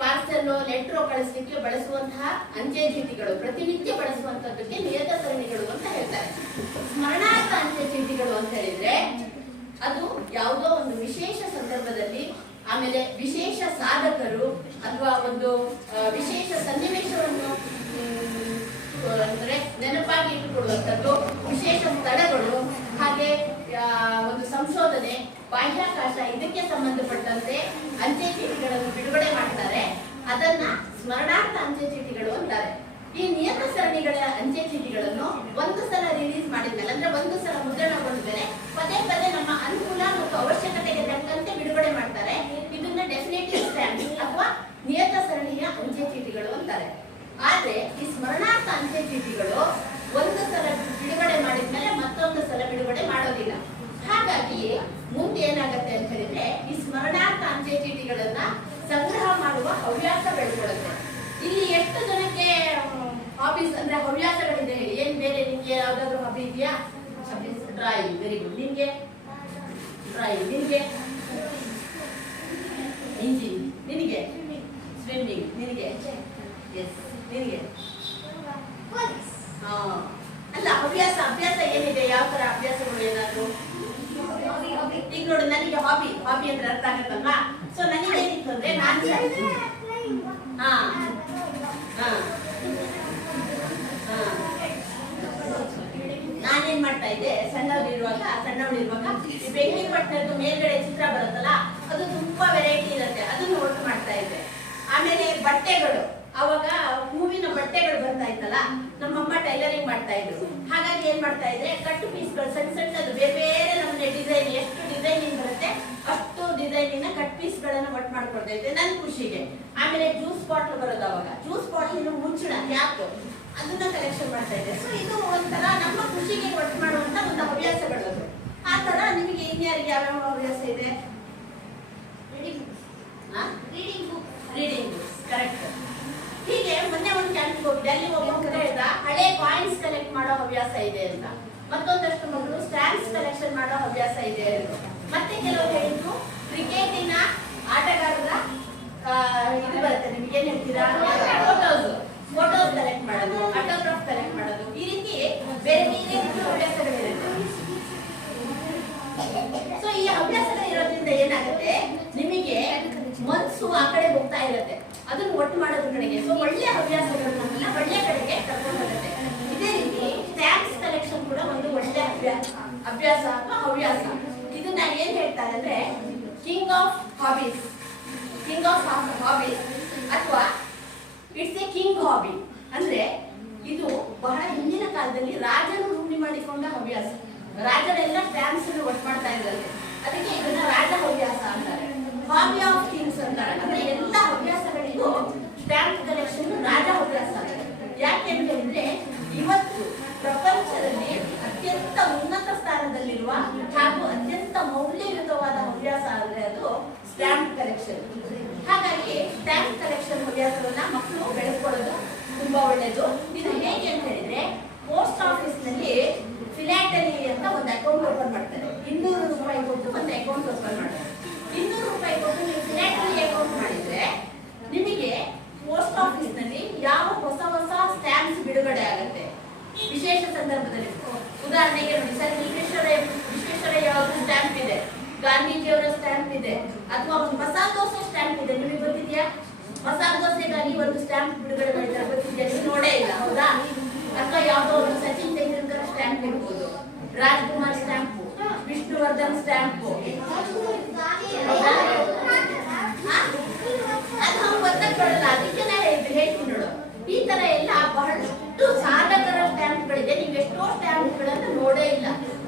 ಪಾರ್ಸಲ್ ಪೋಸ್ಟಲ್ಲೋ ಲೆಟ್ರೋ ಕಳಿಸ್ಲಿಕ್ಕೆ ಬಳಸುವಂತಹ ಅಂಚೆ ಚೀಟಿಗಳು, ಪ್ರತಿನಿತ್ಯ ಬಳಸುವಂತದ್ದಕ್ಕೆ ನಿಯತ ಸರಣಿಗಳು ಅಂತ ಹೇಳ್ತಾರೆ. ಸ್ಮರಣಾರ್ಥ ಅಂಚೆ ಚೀಟಿಗಳು ಅಂತ ಹೇಳಿದ್ರೆ ಅದು ಯಾವುದೋ ಒಂದು ವಿಶೇಷ ಸಂದರ್ಭದಲ್ಲಿ, ಆಮೇಲೆ ವಿಶೇಷ ಸಾಧಕರು ಅಥವಾ ಒಂದು ವಿಶೇಷ ಸನ್ನಿವೇಶವನ್ನು ಅಂದ್ರೆ ನೆನಪಾಗಿ ಇಟ್ಟುಕೊಳ್ಳುವಂಥದ್ದು, ವಿಶೇಷ ಸ್ಥಳಗಳು, ಹಾಗೆ ಒಂದು ಸಂಶೋಧನೆ, ಬಾಹ್ಯಾಕಾಶ, ಇದಕ್ಕೆ ಸಂಬಂಧಪಟ್ಟಂತೆ ಅಂಚೆ ಚೀಟಿಗಳನ್ನು ಬಿಡುಗಡೆ ಮಾಡ್ತಾರೆ. ಅದನ್ನ ಸ್ಮರಣಾರ್ಥ ಅಂಚೆ ಚೀಟಿಗಳು ಅಂತಾರೆ. ಈ ನಿಯತ ಸರಣಿಗಳ ಅಂಚೆ ಚೀಟಿಗಳನ್ನು ಒಂದು ಸಲ ರಿಲೀಸ್ ಮಾಡಿದ್ಮೇಲೆ, ಅಂದ್ರೆ ಒಂದು ಸಲ ಮುದ್ರಣಗೊಂಡ್ಮೇಲೆ ಪದೇ ಪದೇ ನಮ್ಮ ಅನುಕೂಲ ಮತ್ತು ಅವಶ್ಯಕತೆಗೆ ತಕ್ಕಂತೆ ಬಿಡುಗಡೆ ಮಾಡ್ತಾರೆ. ಇದನ್ನ ಡೆಫಿನೇಟಿವ್ ಸ್ಟ್ಯಾಂಪ್ ಅಥವಾ ನಿಯತ ಸರಣಿಯ ಅಂಚೆ ಚೀಟಿಗಳು ಅಂತಾರೆ. ಆದ್ರೆ ಈ ಸ್ಮರಣಾರ್ಥ ಅಂಚೆ ಚೀಟಿಗಳು ಒಂದು ಸಲ ಬಿಡುಗಡೆ ಮಾಡಿದ್ಮೇಲೆ ಮತ್ತೊಂದು ಸಲ ಬಿಡುಗಡೆ ಮಾಡೋದಿಲ್ಲ. ಹಾಗಾಗಿ ಮುಂದೆ ಏನಾಗುತ್ತೆ ಅಂತ ಹೇಳಿದ್ರೆ ಈ ಸ್ಮರಣಾರ್ಥ ಅಂಚೆ ಚೀಟಿಗಳನ್ನ ಸಂಗ್ರಹ ಮಾಡುವ ಹವ್ಯಾಸ ಬೆಳೆಕೊಳ್ಳುತ್ತೆ. ಇಲ್ಲಿ ಎಷ್ಟು ಜನಕ್ಕೆ ಹಾಬೀಸ್ ಅಂದ್ರೆ ಹವ್ಯಾಸಗಳಿದೆ ಹೇಳಿ? ಏನ್ ಬೇರೆ ನಿಮ್ಗೆ ಯಾವ್ದಾದ್ರು ಹಾಬಿ ಇದೆಯಾ? Drawing, very good. ನಿಮ್ಗೆ ಡ್ರಾಯಿಂಗ್, ನಿನ್ಗೆ ಇಂಜಿನಿಯರಿಂಗ್, ನಿನಗೆ ಸ್ವಿಮ್ಮಿಂಗ್, ನಿನಗೆ ಎಸ್, ನಿನಗೆ ಅಲ್ಲ ಹವ್ಯಾಸ. ಅಭ್ಯಾಸ ಏನಿದೆ? ಯಾವ ತರ ಅಭ್ಯಾಸಗಳು ಏನಾದ್ರು? ಈಗ ನೋಡಿ, ನನಗೆ ಹಾಬಿ ಅಂದ್ರೆ ಅರ್ಥ ಆಗತ್ತಲ್ವಾ? ಸೊ ನನಗೇನಿತ್ತು ಅಂದ್ರೆ ನಾನೇನ್ ಮಾಡ್ತಾ ಇದ್ದೆ, ಸಣ್ಣವಳಿರುವಾಗ ಈ ಬೆಂಗಳೂರು ಪಟ್ಟಣದ್ದು ಮೇಲ್ಗಡೆ ಚಿತ್ರ ಬರುತ್ತಲ್ಲ, ಅದು ತುಂಬಾ ವೆರೈಟಿ ಇರುತ್ತೆ, ಅದನ್ನು ಒಟ್ಟು ಮಾಡ್ತಾ ಇದ್ದೆ. ಆಮೇಲೆ ಬಟ್ಟೆಗಳು, ಅವಾಗ ಹೂವಿನ ಬಟ್ಟೆಗಳು ಬರ್ತಾ ಇತ್ತಲ್ಲ, ನಮ್ಮಮ್ಮ ಟೈಲರಿಂಗ್ ಮಾಡ್ತಾ ಇದ್ರು. ಹಾಗಾಗಿ ಏನ್ ಮಾಡ್ತಾ ಇದ್ರೆ ಕಟ್ಟು ಪೀಸ್ಗಳು ಸಣ್ಣದು ಬೇರೆ ಬೇರೆ ನಮ್ಮನೆ ಡಿಸೈನ್, ಎಷ್ಟು ಡಿಸೈನಿಂಗ್ ಬರುತ್ತೆ ಅಷ್ಟು ಡಿಸೈನಿನ ಕಟ್ ಪೀಸ್ಗಳನ್ನ ಒಟ್ಟು ಮಾಡ್ಕೊಡ್ತಾ ಇದ್ದೆ ನನ್ನ ಖುಷಿಗೆ. ಆಮೇಲೆ ಜ್ಯೂಸ್ ಬಾಟ್ಲ್ ಬರೋದು, ಅವಾಗ ಜ್ಯೂಸ್ ಬಾಟ್ಲಿನ ಮುಚ್ಚಳ ಕ್ಯಾಪ್, ಅದನ್ನ ಕಲೆಕ್ಷನ್ ಮಾಡ್ತಾ ಇದ್ದೆ. ಸೊ ಇದು ಒಂಥರ ನಮ್ಮ ಖುಷಿಗೆ ಒಟ್ಟು ಮಾಡುವಂತ ಒಂದು ಹವ್ಯಾಸಗಳು. ಆ ತರ ನಿಮಗೆ ಇನ್ಯಾರಿಗೆ ಯಾವ್ಯಾವ ಹವ್ಯಾಸ ಇದೆ? Reading books, correct. ಹೀಗೆ ಮೊನ್ನೆ ಒಂದು ಕ್ಯಾಂಪಿಗೆ ಹೋಗಿದ್ದೆ, ಅಲ್ಲಿ ಒಬ್ಬೊಬ್ಬರು ಹೇಳ್ದ ಹಳೆ ಕಾಯಿನ್ಸ್ ಕಲೆಕ್ಟ್ ಮಾಡೋ ಹವ್ಯಾಸ ಇದೆ ಅಂತ, ಮತ್ತೊಂದಷ್ಟು ಮಕ್ಕಳು ಸ್ಟ್ಯಾಂಪ್ಸ್ ಕಲೆಕ್ಷನ್ ಮಾಡೋ ಹವ್ಯಾಸ ಇದೆ ಅಂತ, ಮತ್ತೆ ಕೆಲವರು ಹೇಳಿದ್ರು ಕ್ರಿಕೆಟಿನ ಆಟಗಾರರ ಇದು ಬರುತ್ತೆ, ನಿಮ್ಗೆ ಏನ್ ಹೇಳ್ತೀರಾ, ಫೋಟೋಸ್ ಕಲೆಕ್ಟ್ ಮಾಡೋದು, ಆಟೋಗ್ರಾಫ್ ಕಲೆಕ್ಟ್ ಮಾಡೋದು, ಈ ರೀತಿ ಬೇರೆ ಬೇರೆ ಹವ್ಯಾಸಗಳಿರುತ್ತೆ. ಸೊ ಈ ಹವ್ಯಾಸಗಳು ಇರೋದ್ರಿಂದ ಏನಾಗುತ್ತೆ, ನಿಮಗೆ ಮನಸ್ಸು ಆ ಕಡೆ ಹೋಗ್ತಾ ಇರುತ್ತೆ, ಅದನ್ನು ಒಟ್ಟು ಮಾಡೋದ್ರ ಕಡೆಗೆ. ಸೊ ಒಳ್ಳೆ ಹವ್ಯಾಸಗಳನ್ನೆಲ್ಲ ಒಳ್ಳೆ ಕಡೆಗೆ ಕರ್ಕೊಂಡು ಹೋಗುತ್ತೆ. ಇದೇ ರೀತಿ ಸ್ಟ್ಯಾಂಪ್ಸ್ ಕಲೆಕ್ಷನ್ ಕೂಡ ಒಂದು ಒಳ್ಳೆ ಅಭ್ಯಾಸ ಅಥವಾ ಹವ್ಯಾಸ. ಇದನ್ನ ಏನ್ ಹೇಳ್ತಾರೆ ಅಂದ್ರೆ ಕಿಂಗ್ ಆಫ್ ಹಾಬೀಸ್ ಅಥವಾ ಇಟ್ಸ್ ಎ ಕಿಂಗ್ ಹಾಬಿ. ಅಂದ್ರೆ ಇದು ಬಹಳ ಹಿಂದಿನ ಕಾಲದಲ್ಲಿ ರಾಜರು ರೂಢಿ ಮಾಡಿಕೊಂಡ ಹವ್ಯಾಸ. ರಾಜರೆಲ್ಲ ಸ್ಟ್ಯಾಂಪ್ಸ್ ಒಟ್ಟು ಮಾಡ್ತಾ ಇದ್ದಾರೆ, ಅದಕ್ಕೆ ಇದನ್ನ ರಾಜ ಹವ್ಯಾಸ ಅಂತಾರೆ. ಹಾಬಿ ಆಫ್ ಕಿಂಗ್ಸ್ ಅಂತಾರೆ. ಅಂದ್ರೆ ಎಲ್ಲ ಹವ್ಯಾಸಗಳಿಗೂ ಸ್ಟ್ಯಾಂಪ್ ಕಲೆಕ್ಷನ್ ರಾಜ ಹವ್ಯಾಸ ಅಂತಾರೆ. ಯಾಕೆ ಅಂತ ಹೇಳಿದ್ರೆ ಇವತ್ತು ಪ್ರಪಂಚದಲ್ಲಿ ಅತ್ಯಂತ ಉನ್ನತ ಸ್ಥಾನದಲ್ಲಿರುವ ಹಾಗೂ ಅತ್ಯಂತ ಮೌಲ್ಯಯುತವಾದ ಹವ್ಯಾಸ ಅಂದ್ರೆ ಅದು ಸ್ಟ್ಯಾಂಪ್ ಕಲೆಕ್ಷನ್. ಹಾಗಾಗಿ ಸ್ಟ್ಯಾಂಪ್ ಕಲೆಕ್ಷನ್ ಹವ್ಯಾಸವನ್ನ ಮಕ್ಕಳು ಬೆಳೆಸ್ಕೊಳ್ಳೋದು ತುಂಬಾ ಒಳ್ಳೇದು. ಇದು ಹೇಗೆ ಅಂತ ಹೇಳಿದ್ರೆ ಪೋಸ್ಟ್ ಆಫೀಸ್ ನಲ್ಲಿ ಫಿಲಾಟಲಿ ಅಂತ ಒಂದು ಅಕೌಂಟ್ ಓಪನ್ ಮಾಡ್ತಾರೆ. 200 ರೂಪಾಯಿ ಕೊಟ್ಟು ಒಂದು ಅಕೌಂಟ್ ಓಪನ್ ಮಾಡ್ತಾರೆ. 200 ರೂಪಾಯಿ ಕೊಟ್ಟು ನೀವು ಫಿಲಾಟಲಿ ಅಕೌಂಟ್ ಮಾಡಿದ್ರೆ ನಿಮಗೆ ಪೋಸ್ಟ್ ಆಫೀಸ್ ನಲ್ಲಿ ಯಾವ ಹೊಸ ಸ್ಟ್ಯಾಂಪ್ಸ್ ಬಿಡುಗಡೆ ಆಗುತ್ತೆ ವಿಶೇಷ ಸಂದರ್ಭದಲ್ಲಿ. ಉದಾಹರಣೆಗೆ ನೋಡಿ ಸರ್, ವಿಶ್ವೇಶ್ವರಯ್ಯ ಅವರ ಸ್ಟ್ಯಾಂಪ್ ಇದೆ, ಗಾಂಧೀಜಿಯವರ ಸ್ಟ್ಯಾಂಪ್ ಇದೆ, ಅಥವಾ ಒಂದು ಮಸಾಲ ದೋಸೆ ಸ್ಟ್ಯಾಂಪ್ ಇದೆ. ನಿಮಗೆ ಗೊತ್ತಿದೆಯಾ? ಮಸಾಲ ದೋಸೆಗಾಗಿ ಒಂದು ಸ್ಟ್ಯಾಂಪ್ ಬಿಡುಗಡೆ ಮಾಡಿದ್ದಾರೆ, ಗೊತ್ತಿದೆಯಾ? ನೀವು ನೋಡೇ ಇಲ್ಲ, ಹೌದಾ? ಅಥವಾ ಯಾವುದೋ ಒಂದು ಸಚಿನ್ ತೆಂಡೂಲ್ಕರ್ ಸ್ಟ್ಯಾಂಪ್ ಇರ್ಬೋದು, ರಾಜ್ಕುಮಾರ್ ಸ್ಟ್ಯಾಂಪು, ವಿಷ್ಣುವರ್ಧನ್ ಸ್ಟ್ಯಾಂಪು, ಅದು ನಾವು ಒತ್ತಕೊಳ್ಳಲ್ಲ. ಅದಕ್ಕೆ ನಾ ಹೇಳ್ತೀನಿ ನೋಡು, ಈ ತರ ಎಲ್ಲ ಬಹಳಷ್ಟು ಸಾಧಕರ ಸ್ಟ್ಯಾಂಪ್ಗಳಿದೆ. ನೀವು ಎಷ್ಟೋ ಸ್ಟ್ಯಾಂಪ್ಗಳನ್ನು ನೋಡೇ ಇಲ್ಲ.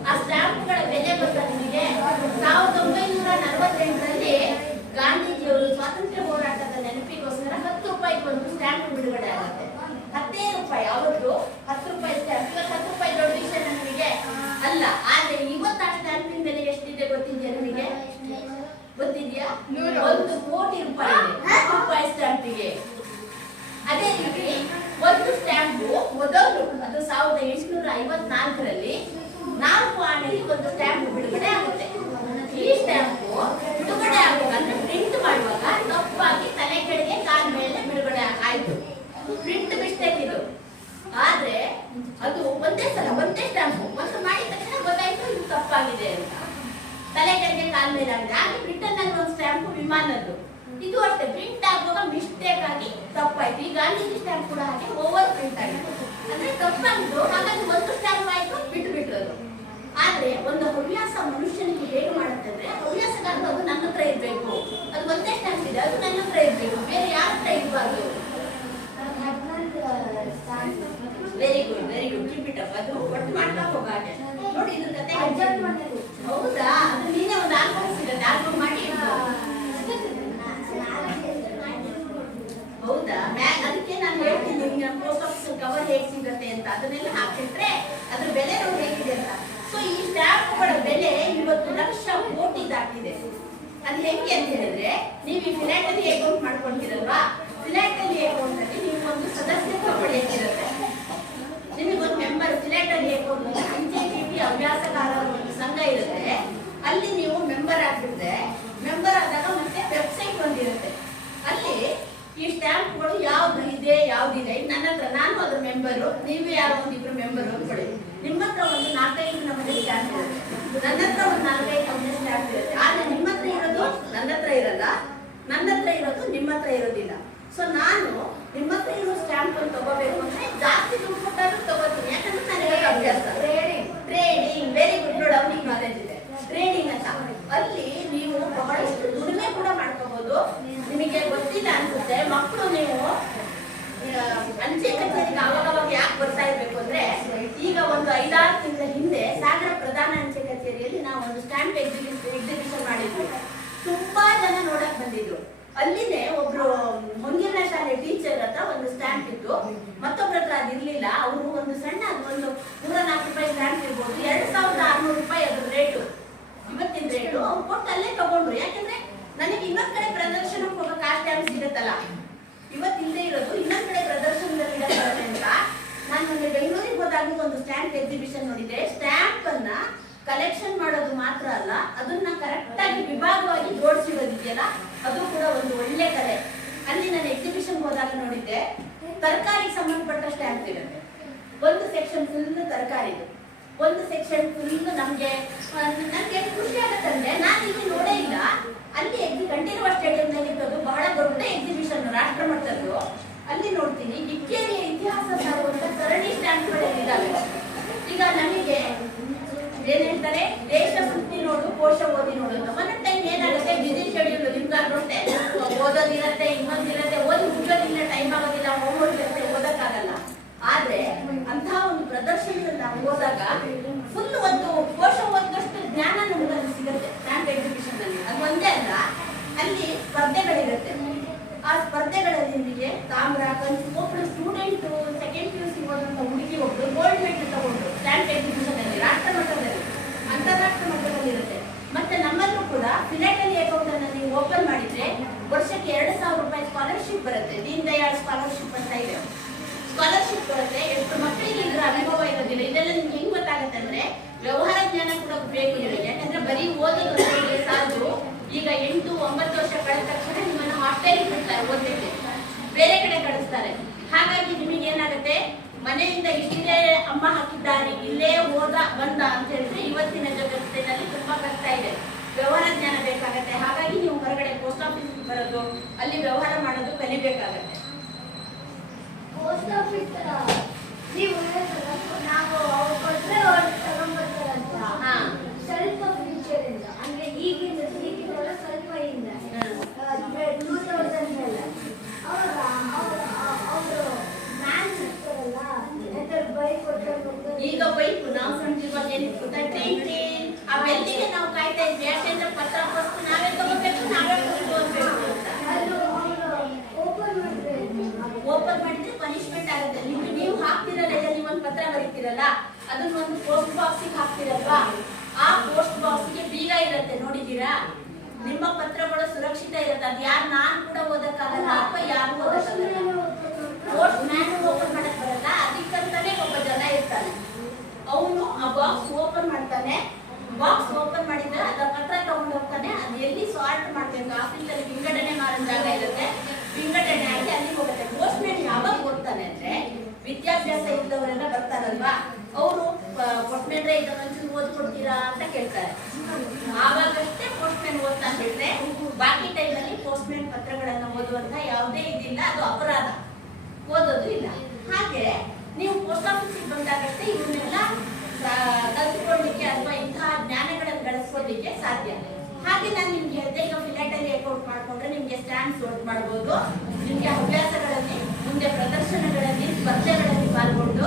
ಆ ಸ್ಟ್ಯಾಂಪ್ಗಳ ಬೆಲೆ ಗೊತ್ತಾ ನಿಮಗೆ? 1948ರಲ್ಲಿ ಗಾಂಧೀಜಿಯವರು ಸ್ವಾತಂತ್ರ್ಯ ಹೋರಾಟದ ನೆನಪಿಗೋಸ್ಕರ 10 ರೂಪಾಯಿಗೆ ಒಂದು ಸ್ಟ್ಯಾಂಪ್ ಬಿಡುಗಡೆ ಆಗುತ್ತೆ. 10 ರೂಪಾಯಿ, ಅವತ್ತು 10 ರೂಪಾಯಿ ಸ್ಟ್ಯಾಂಪ್. ಇವತ್ತು 10 ರೂಪಾಯಿ ದೊಡ್ಡ ವಿಷಯ ನಿಮಗೆ ಅಲ್ಲ. ಆದ್ರೆ ಇವತ್ತು ಆ ಸ್ಟ್ಯಾಂಪಿನ ಬೆಲೆ ಎಷ್ಟಿದೆ ಗೊತ್ತಿದೆಯಾ ನಿಮಗೆ? ಗೊತ್ತಿದೆಯಾ? 1 ಕೋಟಿ ರೂಪಾಯಿ ಇದೆ 10 ರೂಪಾಯಿ ಸ್ಟ್ಯಾಂಪಿಗೆ. ಅದೇ ರೀತಿ ಒಂದು ಸ್ಟ್ಯಾಂಪು ಮೊದಲು ಅದು 1854ರಲ್ಲಿ 4 ಆಣೆಗೆ ಒಂದು ಸ್ಟ್ಯಾಂಪ್ ಬಿಡುಗಡೆ ಆಗುತ್ತೆ. ಈ ಸ್ಟ್ಯಾಂಪು ಬಿಡುಗಡೆ ಆಗುವಾಗ ಅಂದ್ರೆ ಪ್ರಿಂಟ್ ಮಾಡುವಾಗ ತಪ್ಪಾಗಿ ತಲೆ ಕೆಳಗೆ ಕಾಲ ಮೇಲೆ ಆಗುವಾಗ ಮಿಸ್ಟೇಕ್ ಆಗಿ ತಪ್ಪಾಯ್ತು. ಈ ಗಾಂಧೀಜಿ ಸ್ಟ್ಯಾಂಪ್ ಕೂಡ ಹಾಗೆ ಓವರ್ ಪ್ರಿಂಟ್ ಆಯಿತು, ಅಂದ್ರೆ ತಪ್ಪಾಗಿದ್ದು. ಹಾಗಾಗಿ ಒಂದು ಸ್ಟ್ಯಾಂಪ್ ಆಯ್ತು, ಬಿಟ್ಟು ಅದು. ಆದ್ರೆ ಒಂದು ಹವ್ಯಾಸ ಮನುಷ್ಯನಿಗೆ ಹೇಗೆ ಮಾಡುತ್ತೆ ಅಂದ್ರೆ, ಹವ್ಯಾಸಗಾರರು ಅದು ನನ್ನ ಹತ್ರ ಇರ್ಬೇಕು, ಅದು ಒಂದೇ ಸ್ಟ್ಯಾಂಪ್ ಇದೆ, ಅದು ನನ್ನ ಹತ್ರ ಇರ್ಬೇಕು, ಬೇರೆ ಯಾರ ಹತ್ರ ಇರಬಾರ್ದು. Very good, very good, keep it up. ಅದು ಒಟ್ಟು ಮಾಡ್ತಾ ಹೋಗ ಹಾಗೆ. ನೋಡಿ ಇದ್ರ ಕತೆ ಹೌದಾ, ಅದು ನೀನೇ ಒಂದು ಆಲ್ಬಮ್ ಸಿಗುತ್ತೆ, ಆಲ್ಬಮ್ ಮಾಡಿ ಹೌದಾ. ಅದಕ್ಕೆ ನಾನು ಹೇಳ್ತೀನಿ ನಿಮ್ಗೆ ಪೋಸ್ಟ್ ಆಫೀಸ್ ಕವರ್ ಹೇಗೆ ಸಿಗುತ್ತೆ ಅಂತ, ಅದನ್ನೆಲ್ಲ ಹಾಕಿಟ್ರೆ ಅದ್ರ ಬೆಲೆ ನೋಡಿ ಹೇಗಿದೆ ಅಂತ. ಸೊ ಈ ಸ್ಟ್ಯಾಂಪ್ಗಳ ಬೆಲೆ ಇವತ್ತು ಲಕ್ಷ ಕೋಟಿ ದಾಟಿದೆ. ಅದು ಹೆಂಗೆ ಅಂತ ಹೇಳಿದ್ರೆ, ನೀವು ಈ ಫಿಲಾಟಲಿ ಅಕೌಂಟ್ ಮಾಡ್ಕೊಂಡಿರಲ್ವಾ, ಫಿಲಾಟಲಿ ಅಕೌಂಟ್ ಅಲ್ಲಿ ನೀವು ಒಂದು ಸದಸ್ಯತ್ವ ಪಡೆಯುತ್ತಿರುತ್ತೆ. ನಿಮಗೊಂದು ಮೆಂಬರ್ ಫಿಲಾಟಲಿ ಅಕೌಂಟ್ ಅಂಚೆ ಚೀಟಿ ಹವ್ಯಾಸಗಾರರ ಒಂದು ಸಂಘ ಇರುತ್ತೆ, ಅಲ್ಲಿ ನೀವು ಮೆಂಬರ್ ಆಗ್ಬಿಟ್ರೆ, ಮೆಂಬರ್ ಆದಾಗ ಮತ್ತೆ ವೆಬ್ಸೈಟ್ ಒಂದಿರುತ್ತೆ, ಅಲ್ಲಿ ಈ ಸ್ಟ್ಯಾಂಪ್ಗಳು ಯಾವ್ದು ಇದೆ ಯಾವ್ದಿದೆ. ನನ್ನ ಹತ್ರ ನಾನು ಅದ್ರ ಮೆಂಬರು, ನೀವು ಯಾರೋ ಒಂದಿಬ್ರು ಮೆಂಬರು ಅಂದ್ಕೊಳ್ಳಿ. ನಿಮ್ಮ ಹತ್ರ ಒಂದು 4-5 ನಮೂನೆ ಸ್ಟ್ಯಾಂಪ್ ಇರುತ್ತೆ, ನನ್ನ ಹತ್ರ ಒಂದು 4-5 ನಮೂನೆ ಸ್ಟ್ಯಾಂಪ್ ಇರುತ್ತೆ. ಆದ್ರೆ ನಿಮ್ಮ ಹತ್ರ ಇರೋದು ನನ್ನ ಹತ್ರ ಇರಲ್ಲ, ನನ್ನ ಹತ್ರ ಇರೋದು ನಿಮ್ಮ ಹತ್ರ ಇರೋದಿಲ್ಲ. ಸೊ ನಾನು ನಿಮ್ಮ ಹತ್ರ ಇರೋ ಸ್ಟ್ಯಾಂಪ್ ಅನ್ನು ತಗೋಬೇಕು ಅಂದ್ರೆ ಜಾಸ್ತಿ ದುಡ್ಡು ಕೊಟ್ಟಾದ್ರೂ ತಗೋತೀನಿ, ಯಾಕಂದ್ರೆ ನನಗೆ ಅಭ್ಯಾಸ. ಟ್ರೇಡಿಂಗ್, ವೆರಿ ಗುಡ್, ನೋಡಿ ಅವ್ನಿಗೆ ನಾಲೆಜ್ ಇದೆ. ಟ್ರೇಡಿಂಗ್ ಅಂತ ಅಲ್ಲಿ ನೀವು ಬಹಳಷ್ಟು ದುಡಿಮೆ ಕೂಡ ಮಾಡ್ಕೋಬಹುದು. ನಿಮಗೆ ಗೊತ್ತಿಲ್ಲ ಅನ್ಸುತ್ತೆ, ಮಕ್ಕಳು ನೀವು ಅಂಚೆ ಕಚೇರಿಗೆ ಅವಾಗವಾಗ ಯಾಕೆ ಬರ್ತಾ ಇರ್ಬೇಕು ಅಂದ್ರೆ, ಈಗ ಒಂದು 5-6 ತಿಂಗಳ ಹಿಂದೆ ಸಾಗರ ಪ್ರಧಾನ ಅಂಚೆ ಕಚೇರಿಯಲ್ಲಿ ನಾವು ಒಂದು ಸ್ಟ್ಯಾಂಪ್ ಎಕ್ಸಿಬಿಷನ್ ಮಾಡಿದ್ವಿ. ತುಂಬಾ ಜನ ನೋಡಕ್ ಬಂದಿದ್ರು. ಅಲ್ಲಿನೇ ಒಬ್ರು ಮುಂದಿನ ಶಾಲೆ ಟೀಚರ್ ಹತ್ರ ಒಂದು ಸ್ಟ್ಯಾಂಪ್ ಇತ್ತು, ಮತ್ತೊಬ್ಬರ ಹತ್ರ ಅದಿರ್ಲಿಲ್ಲ. ಅವರು ಒಂದು ಸಣ್ಣ ಒಂದು 104 ರೂಪಾಯಿ ಸ್ಟ್ಯಾಂಪ್ ಇರ್ಬೋದು, 2600 ರೂಪಾಯಿ ಅದ್ರ ರೇಟು, ಇವತ್ತಿನ ರೇಟು. ಅವ್ರು ಕೊಟ್ಟು ಅಲ್ಲೇ ತಗೊಂಡ್ರು. ಯಾಕಂದ್ರೆ ನನಗೆ ಇನ್ನೊಂದ್ ಕಡೆ ಪ್ರದರ್ಶನಕ್ಕೆ ಹೋಗಕ್ಕೆ ಆ ಸ್ಟ್ಯಾಂಪ್ ಸಿಗುತ್ತಲ್ಲ, ಇವತ್ತಿಲ್ಲದೆ ಇರೋದು ಇನ್ನೊಂದ್ ಕಡೆ ಪ್ರದರ್ಶನದಲ್ಲಿ ಇಡಕ್ಕೆ ಅಂತ ನಾನು ಮೊನ್ನೆ ಬೆಂಗಳೂರಿಗೆ ಹೋದಾಗ ಒಂದು ಸ್ಟ್ಯಾಂಪ್ ಎಕ್ಸಿಬಿಷನ್ ನೋಡಿದೆ. ಸ್ಟ್ಯಾಂಪ್ ಅನ್ನ ಕಲೆಕ್ಷನ್ ಮಾಡೋದು ಮಾತ್ರ ಅಲ್ಲ, ಅದನ್ನ ಕರೆಕ್ಟ್ ಆಗಿ ವಿಭಾಗವಾಗಿ ಜೋಡಿಸಿರೋದಿದೆಯಲ್ಲ, ಅದು ಕೂಡ ಒಂದು ಒಳ್ಳೆ ಕಲೆ. ಅಲ್ಲಿ ನಾನು ಎಕ್ಸಿಬಿಷನ್ ಹೋದಾಗ ನೋಡಿದ್ದೆ, ತರಕಾರಿಗೆ ಸಂಬಂಧಪಟ್ಟ ಸ್ಟ್ಯಾಂಪ್ ಇರುತ್ತೆ. ಒಂದು ಸೆಕ್ಷನ್ ಫುಲ್ ತರಕಾರಿದು, ಒಂದು ಸೆಕ್ಷನ್ ಫುಲ್ ನಮ್ಗೆ ಖುಷಿ ಆಗತ್ತಂದ್ರೆ, ನಾನು ಇಲ್ಲಿ ನೋಡೇ ಇಲ್ಲ. ಅಲ್ಲಿ ಕಂಠೀರವ ಸ್ಟೇಡಿಯಂನಲ್ಲಿ ಇರೋದು ಬಹಳ ದೊಡ್ಡ ಎಕ್ಸಿಬಿಷನ್, ರಾಷ್ಟ್ರ ಮಟ್ಟದ್ದು. ಅಲ್ಲಿ ನೋಡ್ತೀನಿ ಇಕ್ಕೇರಿಯ ಇತಿಹಾಸ ಸಾರುವಂತ ಸರಣಿ ಸ್ಟ್ಯಾಂಪ್ಗಳಿದ್ದಾವೆ. ಈಗ ನಮಗೆ ಏನ್ ಹೇಳ್ತಾರೆ, ದೇಶ ಸುತ್ತಿ ನೋಡು, ಕೋಶ ಓದಿ ನೋಡು ಅಂತ. ಒಂದೊಂದು ಟೈಮ್ ಏನಾಗುತ್ತೆ, ಬಿಸಿ ಶೆಡ್ಯೂಲ್ ನಿಮ್ಗಾಗುತ್ತೆ, ಓದೋದಿರತ್ತೆ, ಇನ್ನೊಂದಿರತ್ತೆ, ಓದಿ ಮುಗಿಯೋದಿಲ್ಲ, ಟೈಮ್ ಆಗೋದಿಲ್ಲ, ಹೋಮ್ವರ್ಕ್ ಇರುತ್ತೆ, ಓದಕ್ಕಾಗಲ್ಲ. ಆದ್ರೆ ಅಂತ ಒಂದು ಪ್ರದರ್ಶನದಲ್ಲಿ ನಾವು ಹೋದಾಗ ಫುಲ್ ಒಂದು ಕೋಶ ಓದಷ್ಟು ಜ್ಞಾನ ನಮ್ಗೆ ಸಿಗುತ್ತೆ ಸ್ಟ್ಯಾಂಪ್ ಎಕ್ಸಿಬಿಷನ್ ಅಲ್ಲಿ. ಅದು ಒಂದೇ ಅಲ್ಲ, ಅಲ್ಲಿ ಸ್ಪರ್ಧೆಗಳಿರುತ್ತೆ. ಆ ಸ್ಪರ್ಧೆಗಳಲ್ಲಿ ನಿಮಗೆ ತಾಮ್ರ, ಕಂಚು, ಒಬ್ರು ಸ್ಟೂಡೆಂಟ್ ಸೆಕೆಂಡ್ PUC ಹೋದಂತ ಹುಡುಗಿ ಒಬ್ರು ಗೋಲ್ಡ್ ಮೆಡಲ್ ತಗೊಂಡ್ರು ಸ್ಟ್ಯಾಂಪ್ ಎಕ್ಸಿಬಿಷನ್ ಅಲ್ಲಿ, ರಾಷ್ಟ್ರ ಮಟ್ಟದಲ್ಲಿ, ಅಂತಾರಾಷ್ಟ್ರ ಮಟ್ಟದಲ್ಲಿ ಇರುತ್ತೆ. ಮತ್ತೆ ನಮ್ಮಲ್ಲೂ ಕೂಡ ಫಿಲಾಟಲಿ ಅಕೌಂಟ್ ಅನ್ನ ನೀವು ಓಪನ್ ಮಾಡಿದ್ರೆ ವರ್ಷಕ್ಕೆ 2000 ರೂಪಾಯಿ ಸ್ಕಾಲರ್ಶಿಪ್ ಬರುತ್ತೆ. ದೀನ್ ದಯಾಳ್ ಸ್ಕಾಲರ್ಶಿಪ್ ಅಂತ ಇದೆ, ಸ್ಕಾಲರ್ಶಿಪ್ ಬರುತ್ತೆ. ಎಷ್ಟು ಮಕ್ಕಳಿಗೆ ಇದ್ರ ಅನುಭವ ಇರೋದಿಲ್ಲ. ಇದೆಲ್ಲ ನಿಮ್ಗೆ ಹೆಂಗ್ ಗೊತ್ತಾಗುತ್ತೆ ಅಂದ್ರೆ, ವ್ಯವಹಾರ ಜ್ಞಾನ ಕೂಡ ಬೇಕು ನಿಮಗೆ. ಯಾಕಂದ್ರೆ ಬರೀ ಓದೋದು ಸಾಲದು. ಈಗ 8-9 ವರ್ಷ ಕಳೆದ ತಕ್ಷಣ ನಿಮ್ಮನ್ನ ಹಾಸ್ಟೆಲಿಗೆ ಬಿಡ್ತಾರೆ, ಓದಲಿಕ್ಕೆ ಬೇರೆ ಕಡೆ ಕಳಿಸ್ತಾರೆ. ಹಾಗಾಗಿ ನಿಮಗೆ ಏನಾಗುತ್ತೆ, ಮನೆಯಿಂದ ಇಷ್ಟೇ ಅಮ್ಮ ಹಾಕಿದ್ದಾರೆ, ಇಲ್ಲೇ ಓದ ಬಂದ ಅಂತ ಹೇಳಿದ್ರೆ ಇವತ್ತಿನ ಜಗತ್ತಿನಲ್ಲಿ ತುಂಬಾ ಕಷ್ಟ ಇದೆ. ವ್ಯವಹಾರ ಜ್ಞಾನ ಬೇಕಾಗತ್ತೆ. ಹಾಗಾಗಿ ನೀವು ಹೊರಗಡೆ ಪೋಸ್ಟ್ ಆಫೀಸ್ ಬರೋದು, ಅಲ್ಲಿ ವ್ಯವಹಾರ ಮಾಡೋದು ಕಲಿಬೇಕಾಗತ್ತೆ. ಪೋಸ್ಟ್ ಆಫೀಸ್ ನೀವು ನಾವು ಅವ್ರು ಕೊಟ್ಟರೆ ತಗೊಂಡ್ಬರ್ತಾರಂತ ಸ್ವಲ್ಪ ಫ್ಯೂಚರಿಂದ, ಅಂದ್ರೆ ಈಗಿನ ಸ್ವಲ್ಪ ಇಂದ 2000 ಎಲ್ಲ ಅವಾಗ ಅವರು ಮ್ಯಾನ್ ಇರ್ತಾರಲ್ಲ, ಬೈಕ್ ಕೊಟ್ಟರೆ. ಈಗ ಬೈಕ್ ನಾವು ಸಣ್ಣಿರುವಾಗ ಏನಿತ್ತು ಗೊತ್ತಾ, ಆ ಬೆಲ್ಲಿಗೆ ನಾವು ಕಾಯ್ತಾ ಇದ್ವಿ. ಯಾಕೆಂದ್ರೆ ಪತ್ರ ಫಸ್ಟ್ ನಾವೇ ತಗೋಬೇಕು, ನಾವೇ ಓದ್ಬೇಕು ಅಂತ. ಓಪನ್ ಮಾಡಿದ್ರೆ ಪನಿಷ್ಮೆಂಟ್ ಆಗುತ್ತೆ. ನೀವು ಹಾಕ್ತಿರಲ್ಲ, ನೀವು ಒಂದು ಪತ್ರ ಬರೀತಿರಲ್ಲ, ಅದನ್ನ ಒಂದು ಪೋಸ್ಟ್ ಬಾಕ್ಸಿಗೆ ಹಾಕ್ತಿರಲ್ವಾ, ಆ ಪೋಸ್ಟ್ ಬಾಕ್ಸ್ಗೆ ಬೀಗ ಇರುತ್ತೆ, ನೋಡಿದೀರಾ? ನಿಮ್ಮ ಪತ್ರಗಳು ಸುರಕ್ಷಿತ ಇರುತ್ತೆ. ಅದು ಯಾರು ನಾನು ಕೂಡ ಓದಕ್ಕಾಗಲ್ಲ, ಅಥವಾ ಯಾರು ಓದಕ್ಕಾಗಲ್ಲ. ಪೋಸ್ಟ್ ಮ್ಯಾನ್ ಓಪನ್ ಮಾಡಕ್ ಬರಲ್ಲ, ಅದಕ್ಕಂತಾನೆ ಒಬ್ಬ ಜನ ಇರ್ತಾನೆ. ಅವನು ಆ ಬಾಕ್ಸ್ ಓಪನ್ ಮಾಡ್ತಾನೆ. ಬಾಕ್ಸ್ ಓಪನ್ ಮಾಡಿದ್ರೆ ಅದ ಪತ್ರ ತಗೊಂಡು ಹೋಗ್ತಾನೆ. ಅದು ಎಲ್ಲಿ ಸಾರ್ಟ್ ಮಾಡ್ಬೇಕು, ಆಫೀಸಲ್ಲಿ ವಿಂಗಡಣೆ ಮಾಡೋ ಜಾಗ ಇರುತ್ತೆ, ವಿಂಗಡಣೆ ಆಗಿ ಅಲ್ಲಿ ಹೋಗುತ್ತೆ. ಪೋಸ್ಟ್ ಮ್ಯಾನ್ ಯಾವಾಗ ಓದ್ತಾನೆ ಅಂದ್ರೆ, ವಿದ್ಯಾಭ್ಯಾಸ ಇದ್ದವರೆಲ್ಲ ಬರ್ತಾರಲ್ವಾ, ಅವರು ಪೋಸ್ಟ್ ಮ್ಯಾನ್ ಇದನ್ನೊಂಚೂರು ಓದ್ಕೊಡ್ತೀರಾ ಅಂತ ಕೇಳ್ತಾರೆ. ಆವಾಗಷ್ಟೇ ಪೋಸ್ಟ್ ಮ್ಯಾನ್ ಓದ್ತಾನೆ. ಬಿಟ್ರೆ ಬಾಕಿ ಟೈಮಲ್ಲಿ ಪೋಸ್ಟ್ ಮ್ಯಾನ್ ಪತ್ರಗಳನ್ನ ಓದುವಂತ ಯಾವ ಓದುವುದಿಲ್ಲ, ಅದು ಅಪರಾಧ. ಓದೋದು ಇಲ್ಲ. ಹಾಗೆ ನೀವು ಪೋಸ್ಟ್ ಆಫೀಸಿಗೆ ಬಂದಾಗಷ್ಟೇ ಇವನ್ನೆಲ್ಲ ಕಲ್ತ್ಕೊಳ್ಳಿಕ್ಕೆ ಅಥವಾ ಇಂತಹ ಜ್ಞಾನಗಳನ್ನು ಗಳಿಸ್ಕೊಳ್ಳಿಕ್ಕೆ ಸಾಧ್ಯ. ಹಾಗೆ ನಾನು ನಿಮ್ಗೆ ಹೇಳ್ದೆ, ಈಗ ಫಿಲಾಟಲಿ ಅಕೌಂಟ್ ಮಾಡ್ಕೊಂಡ್ರೆ ನಿಮ್ಗೆ ಸ್ಟ್ಯಾಂಪ್ಸ್ ವರ್ಕ್ ಮಾಡ್ಬೋದು. ನಿಮ್ಗೆ ಹವ್ಯಾಸಗಳಲ್ಲಿ ಮುಂದೆ ಪ್ರದರ್ಶನಗಳಲ್ಲಿ ಸ್ಪರ್ಧೆಗಳಲ್ಲಿ ಪಾಲ್ಗೊಂಡು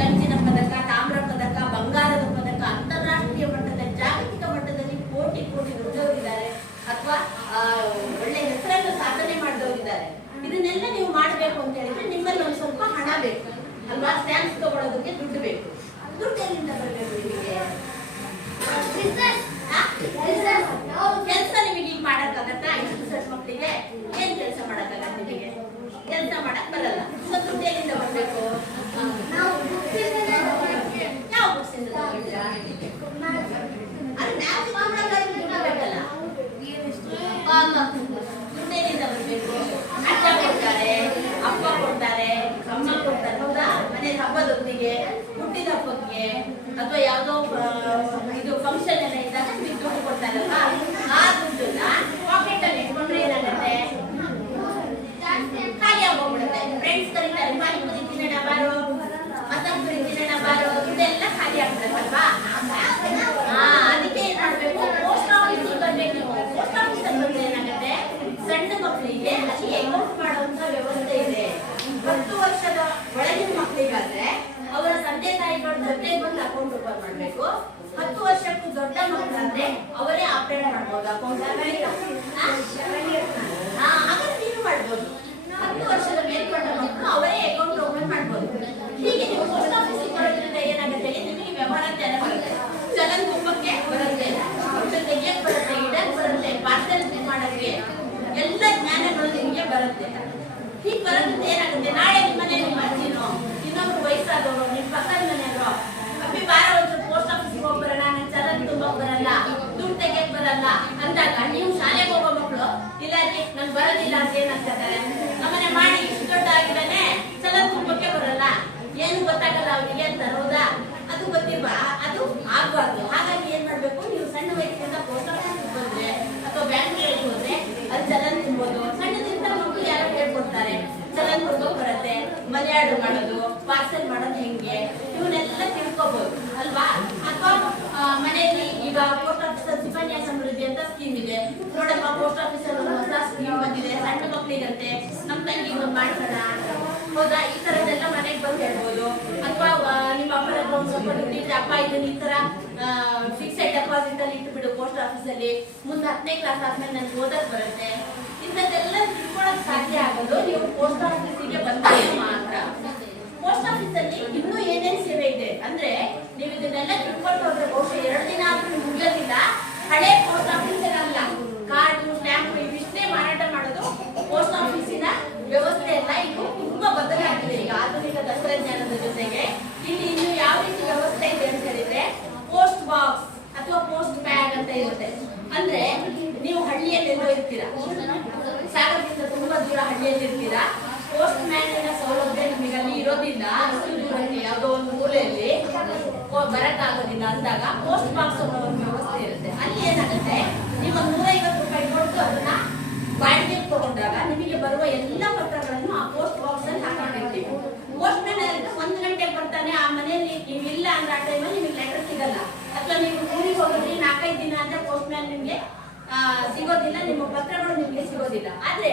ಕಂಚಿನ ಪದಕ, ತಾಮ್ರ ಪದಕ, ಬಂಗಾರದ ಪದಕ, ಅಂತಾರಾಷ್ಟ್ರೀಯ ಮಟ್ಟದ ಜಾಗತಿಕ ಮಟ್ಟದಲ್ಲಿ ಕೋಟಿ ಕೋಟಿ ದುಡಿದವರಿದ್ದಾರೆ ಅಥವಾ ಒಳ್ಳೆ ಹೆಸರನ್ನು ಸಾಧನೆ ಮಾಡಿದವರಿದ್ದಾರೆ. ಇದನ್ನೆಲ್ಲ ನೀವು ಮಾಡಬೇಕು ಅಂತ ಹೇಳಿದ್ರೆ ನಿಮ್ಮಲ್ಲಿ ಒಂದು ಸ್ವಲ್ಪ ಹಣ ಬೇಕು ಅಲ್ವಾ? ಸ್ಟ್ಯಾಂಪ್ಸ್ ತಗೊಳ್ಳೋದಕ್ಕೆ ದುಡ್ಡು ಬೇಕು. ದುಡ್ಡು ಎಲ್ಲಿಂದ ಬರಬೇಕು ನಿಮಗೆ? ಕೆಲಸ ನಿಮಗೆ ಈಗ ಮಾಡಕ್ಕಾಗತ್ತಾ? ಇಷ್ಟು ಸಣ್ಣ ಮಕ್ಕಳಿಗೆ ಏನ್ ಕೆಲಸ ಮಾಡಕ್ಕಾಗತ್ತ? ನಿಮಗೆ ಕೆಲಸ ಮಾಡಕ್ ಬರಲ್ಲ. ದುಡ್ಡು ಎಲ್ಲಿಂದ ಬರ್ಬೇಕು? ಯಾವ ಬುಕ್ಸಿಂದ ತಗೊಳ್ತೀರಾ? ಅದು ಮ್ಯಾಥ್ಸ್ ದುಡ್ಡು ಬೇಕಲ್ಲ. ದುಡ್ಡೇನಿಂದ ಬರ್ಬೇಕು? ಅಜ್ಜ ಕೊಡ್ತಾರೆ, ಅಪ್ಪ ಕೊಡ್ತಾರೆ, ಅಮ್ಮ ಕೊಡ್ತಾರೆ, ಹೌದಾ? ಮನೆ ಹಬ್ಬದೊತ್ತಿಗೆ, ಹುಟ್ಟಿದ ಹಬ್ಬಕ್ಕೆ ಅಥವಾ ಯಾವುದೋ ಇದು ಫಂಕ್ಷನ್ ಎಲ್ಲ ಇದ್ದಾಗ ನಿಮಗೆ ದುಡ್ಡು ಕೊಡ್ತಾರಲ್ವಾ? ಆ ದುಡ್ಡನ್ನ ಪಾಕೆಟ್ ಅಲ್ಲಿ ಇಟ್ಕೊಂಡ್ರೆ ಏನಾಗುತ್ತೆ? ಖಾಲಿ ಆಗೋಗ್ಬಿಡುತ್ತೆ. ಫ್ರೆಂಡ್ಸ್ ಕರೀತಾರೆ, ಪಾನಿಪುರಿ ತಿನ್ನೋಣ ಬಾರೋ, ಮಸಾಲೆ ಪುರಿ ತಿನ್ನೋಣ ಬಾರೋ, ದುಡ್ಡೆಲ್ಲ ಖಾಲಿ ಆಗ್ಬಿಡುತ್ತಲ್ವಾ? ಅದಕ್ಕೆ ಏನ್ ಮಾಡ್ಬೇಕು? ಪೋಸ್ಟ್ ಆಫೀಸಿಗೆ ಬರ್ಬೇಕು. ನೀವು ಪೋಸ್ಟ್ ಆಫೀಸಲ್ಲಿ ಬಂದ್ರೆ ಏನಾಗುತ್ತೆ? ಸಣ್ಣ ಮಕ್ಕಳಿಗೆ ಅಲ್ಲಿ ಅಕೌಂಟ್ ಮಾಡುವಂತ ವ್ಯವಸ್ಥೆ ಇದೆ. 10 ವರ್ಷದ ಒಳಗಿನ ಮಕ್ಕಳಿಗಾದ್ರೆ ಅವರ ತಂದೆ ತಾಯಿಗಳ ಜೊತೆ ಬಂದು ಅಕೌಂಟ್ ಓಪನ್ ಮಾಡ್ಬೇಕು. 10 ವರ್ಷಕ್ಕೂ ದೊಡ್ಡ ಮಕ್ಕಳಾದ್ರೆ ಅವರೇ ಆಪರೇಟ್ ಮಾಡ್ಬೋದು ಅಕೌಂಟ್. ಹಾಗಾದ್ರೆ ನೀವು ಮಾಡ್ಬೋದು. 10 ವರ್ಷದ ಮೇಲ್ಪಟ್ಟ ಮಕ್ಕಳು ಅವರೇ ಅಕೌಂಟ್ ಓಪನ್ ಮಾಡ್ಬೋದು. ಹೀಗೆ ನೀವು ಪೋಸ್ಟ್ ಆಫೀಸಿಗೆ ಬರೋದ್ರಿಂದ ಏನಾಗುತ್ತೆ? ನಿಮಗೆ ವ್ಯವಹಾರ ಜ್ಞಾನ ಬರುತ್ತೆ, ಚಲನ್ ತುಂಬಕ್ಕೆ ಬರುತ್ತೆ, ದುಡ್ಡು ತೆಗಿಯಕ್ ಬರುತ್ತೆ, ಇಡಕ್ ಬರುತ್ತೆ, ಪಾರ್ಸೆಲ್ ಮಾಡೋಕ್ಕೆ ಎಲ್ಲ ಜ್ಞಾನಗಳು ನಿಮಗೆ ಬರುತ್ತೆ. ಹೀಗೆ ಬರೋದ್ರಿಂದ ಏನಾಗುತ್ತೆ? ನಾಳೆ ನಿಮ್ಮ ಮನೆ ನಿಮ್ಮ ಅಜ್ಜಿನೋ ಇನ್ನೊಬ್ರು ವಯಸ್ಸಾದವರು ನಿಮ್ಮ ಪಕ್ಕದ ಮನೆಯವರು ಅಪ್ಪಿ ಬಾರ ಒಂದು ಪೋಸ್ಟ್ ಆಫೀಸ್ಗೆ ಹೋಗಿ ಬರೋಣ, ನಂಗೆ ಚಲನ್ ತುಂಬಕ್ ಬರಲ್ಲ, ದುಡ್ಡು ತೆಗಿಯಕ್ ಬರಲ್ಲ ಅಂದಾಗ ನೀವು ಶಾಲೆಗೆ ಹೋಗೋ ಮಕ್ಕಳು ಇಲ್ಲ ರೀ ನನ್ಗೆ ಬರೋದಿಲ್ಲ ಅಂತ ಏನಾಗ್ತಾರೆ? ನಮ್ಮನೆ ಮಾಡಿ ಇಷ್ಟು ದೊಡ್ಡ ಆಗಿದ್ದಾನೆ ಚಲನ್ ತುಂಬಕ್ಕೆ ಬರಲ್ಲ, ಏನು ಗೊತ್ತಾಗಲ್ಲ ಅವನಿಗೆ ಅಂತ. ಹೌದಾ? ಅದು ಗೊತ್ತಿಲ್ವಾ? ಅದು ಆಗ್ಬಾರ್ದು. ಹಾಗಾಗಿ ಏನ್ ಮಾಡ್ಬೇಕು? ನೀವು ಸಣ್ಣ ವಯಸ್ಸಿನಿಂದ ಪೋಸ್ಟ್ ಆಫೀಸ್ಗೆ ಬಂದ್ರೆ ಅಥವಾ ಬ್ಯಾಂಕ್ಗಳಿಗೆ ಹೋದ್ರೆ ಅಲ್ಲಿ ಚಲನ್ ತುಂಬೋದು. ಸಣ್ಣದಿಂದ ಮಕ್ಕಳು ಯಾರು ಹೇಳ್ಕೊಡ್ತಾರೆ, ಚಲನ್ ತುಂಬೋಕ್ ಬರುತ್ತೆ, ಮನೆಯಾಡು ಮಾಡೋದು, ಪಾರ್ಸೆಲ್ ಮಾಡೋದು ಹೆಂಗೆ, ಇವನ್ನೆಲ್ಲ ತಿಳ್ಕೊಬಹುದು ಅಲ್ವಾ? ಅಥವಾ ಮನೆಯಲ್ಲಿ ಈಗ ಪೋಸ್ಟ್ ಆಫೀಸ್ ಸುಕನ್ಯಾ ಸಮೃದ್ಧಿ ಅಂತ ಸ್ಕೀಮ್ ಇದೆ ನೋಡಮ್ಮ, ಪೋಸ್ಟ್ ಆಫೀಸಲ್ಲಿ ಒಂದು ಹೊಸ ಸ್ಕೀಮ್ ಬಂದಿದೆ ಸಣ್ಣ ಮಕ್ಕಳಿಗಂತೆ, ನಮ್ ತಂಗಿ ಒಂದು ಮಾಡ್ಸೋಣ, ಹೌದಾ? ಈ ತರದೆಲ್ಲ ಮನೆಗೆ ಬಂದು ಹೇಳ್ಬೋದು. ಅಥವಾ ನಿಮ್ಮ ಅಪ್ಪನ ಹತ್ರ ಒಂದು ಸ್ವಲ್ಪ ದುಡ್ಡಿದ್ರೆ, ಅಪ್ಪ ಇದನ್ನ ಈ ತರ ಫಿಕ್ಸೆಡ್ ಡೆಪಾಸಿಟ್ ಅಲ್ಲಿ ಇಟ್ಟು ಬಿಡು ಪೋಸ್ಟ್ ಆಫೀಸಲ್ಲಿ, ಮುಂದೆ 10ನೇ ಕ್ಲಾಸ್ ಆದ್ಮೇಲೆ ನನ್ಗೆ ಓದಕ್ ಬರುತ್ತೆ. ಇಂಥದ್ದೆಲ್ಲ ತಿಳ್ಕೊಳಕ್ ಸಾಧ್ಯ ಆಗೋದು ನೀವು ಪೋಸ್ಟ್ ಆಫೀಸಿಗೆ ಬಂದಾಗ ಮಾತ್ರ. ಪೋಸ್ಟ್ ಆಫೀಸಲ್ಲಿ ಇನ್ನೂ ಏನೇನ್ ಸೇವೆ ಇದೆ ಅಂದ್ರೆ, ನೀವು ಇದನ್ನೆಲ್ಲ ತಿಳ್ಕೊಂಡು ಹೋದ್ರೆ ಬಹುಶಃ 2 ದಿನ ಆದ್ರೂ ಮುಗಿಯೋದಿಲ್ಲ. ಹಳೆ ಪೋಸ್ಟ್ ಆಫೀಸಲ್ಲ, ಕಾರ್ಡು ಸ್ಟ್ಯಾಂಪ್ ಇವಿಷ್ಟೇ ಮಾರಾಟ ಮಾಡೋದು. ಪೋಸ್ಟ್ ಆಫೀಸಿನ ವ್ಯವಸ್ಥೆ ಎಲ್ಲ ಇದು ತುಂಬಾ ಬದಲಾಗಿದೆ ಈಗ ಆಧುನಿಕ ತಂತ್ರಜ್ಞಾನದ ಜೊತೆಗೆ. ಇಲ್ಲಿ ಇನ್ನು ಯಾವ ರೀತಿ ವ್ಯವಸ್ಥೆ ಇದೆ ಅಂತ ಹೇಳಿದ್ರೆ, ಪೋಸ್ಟ್ ಬಾಕ್ಸ್ ಅಥವಾ ಪೋಸ್ಟ್ ಬ್ಯಾಗ್ ಅಂತ ಇರುತ್ತೆ. ಅಂದ್ರೆ ನೀವು ಹಳ್ಳಿಯಲ್ಲಿ ಎಲ್ಲೋ ಇರ್ತೀರಾ, ಸಾಗರದಿಂದ ತುಂಬಾ ದೂರ ಹಳ್ಳಿಯಲ್ಲಿ ಇರ್ತೀರಾ, ಪೋಸ್ಟ್ ಮ್ಯಾನ್ ಸೌಲಭ್ಯ ನಿಮಗೆ ಅಲ್ಲಿ ಇರೋದಿಲ್ಲ, ಅಷ್ಟು ದೂರದಲ್ಲಿ ಯಾವುದೋ ಒಂದು ಮೂಲೆಯಲ್ಲಿ ಬರಕ್ಕಾಗೋದಿಲ್ಲ ಅಂದಾಗ ಪೋಸ್ಟ್ ಬಾಕ್ಸ್ ಅನ್ನೋ ಒಂದು ವ್ಯವಸ್ಥೆ ಇರುತ್ತೆ. ಅಲ್ಲಿ ಏನಾಗುತ್ತೆ? ನೀವು 150 ರೂಪಾಯಿ ಕೊಟ್ಟು ಅದನ್ನ ಬಾಡಿಗೆ ತಗೊಂಡಾಗ ನಿಮಗೆ ಬರುವ ಎಲ್ಲ ಪತ್ರಗಳನ್ನು ಆ ಪೋಸ್ಟ್ ಬಾಕ್ಸ್ ಅಲ್ಲಿ ಹಾಕೊಂಡಿರ್ತೀವಿ. ಪೋಸ್ಟ್ ಮ್ಯಾನ್ 1 ಗಂಟೆಗೆ ಬರ್ತಾನೆ, ಆ ಮನೆಯಲ್ಲಿ ನೀವು ಇಲ್ಲ ಅಂದ್ರೆ ಆ ಟೈಮಲ್ಲಿ ನಿಮಗೆ ಲೆಟರ್ ಸಿಗಲ್ಲ. ಅಥವಾ ನೀವು ಊರಿಗೆ ಹೋಗೋದ್ರಿ 4-5 ದಿನ ಅಂದ್ರೆ ಪೋಸ್ಟ್ ಮ್ಯಾನ್ ನಿಮ್ಗೆ ಸಿಗೋದಿಲ್ಲ, ನಿಮ್ಮ ಪತ್ರಗಳು ನಿಮ್ಗೆ ಸಿಗೋದಿಲ್ಲ. ಆದ್ರೆ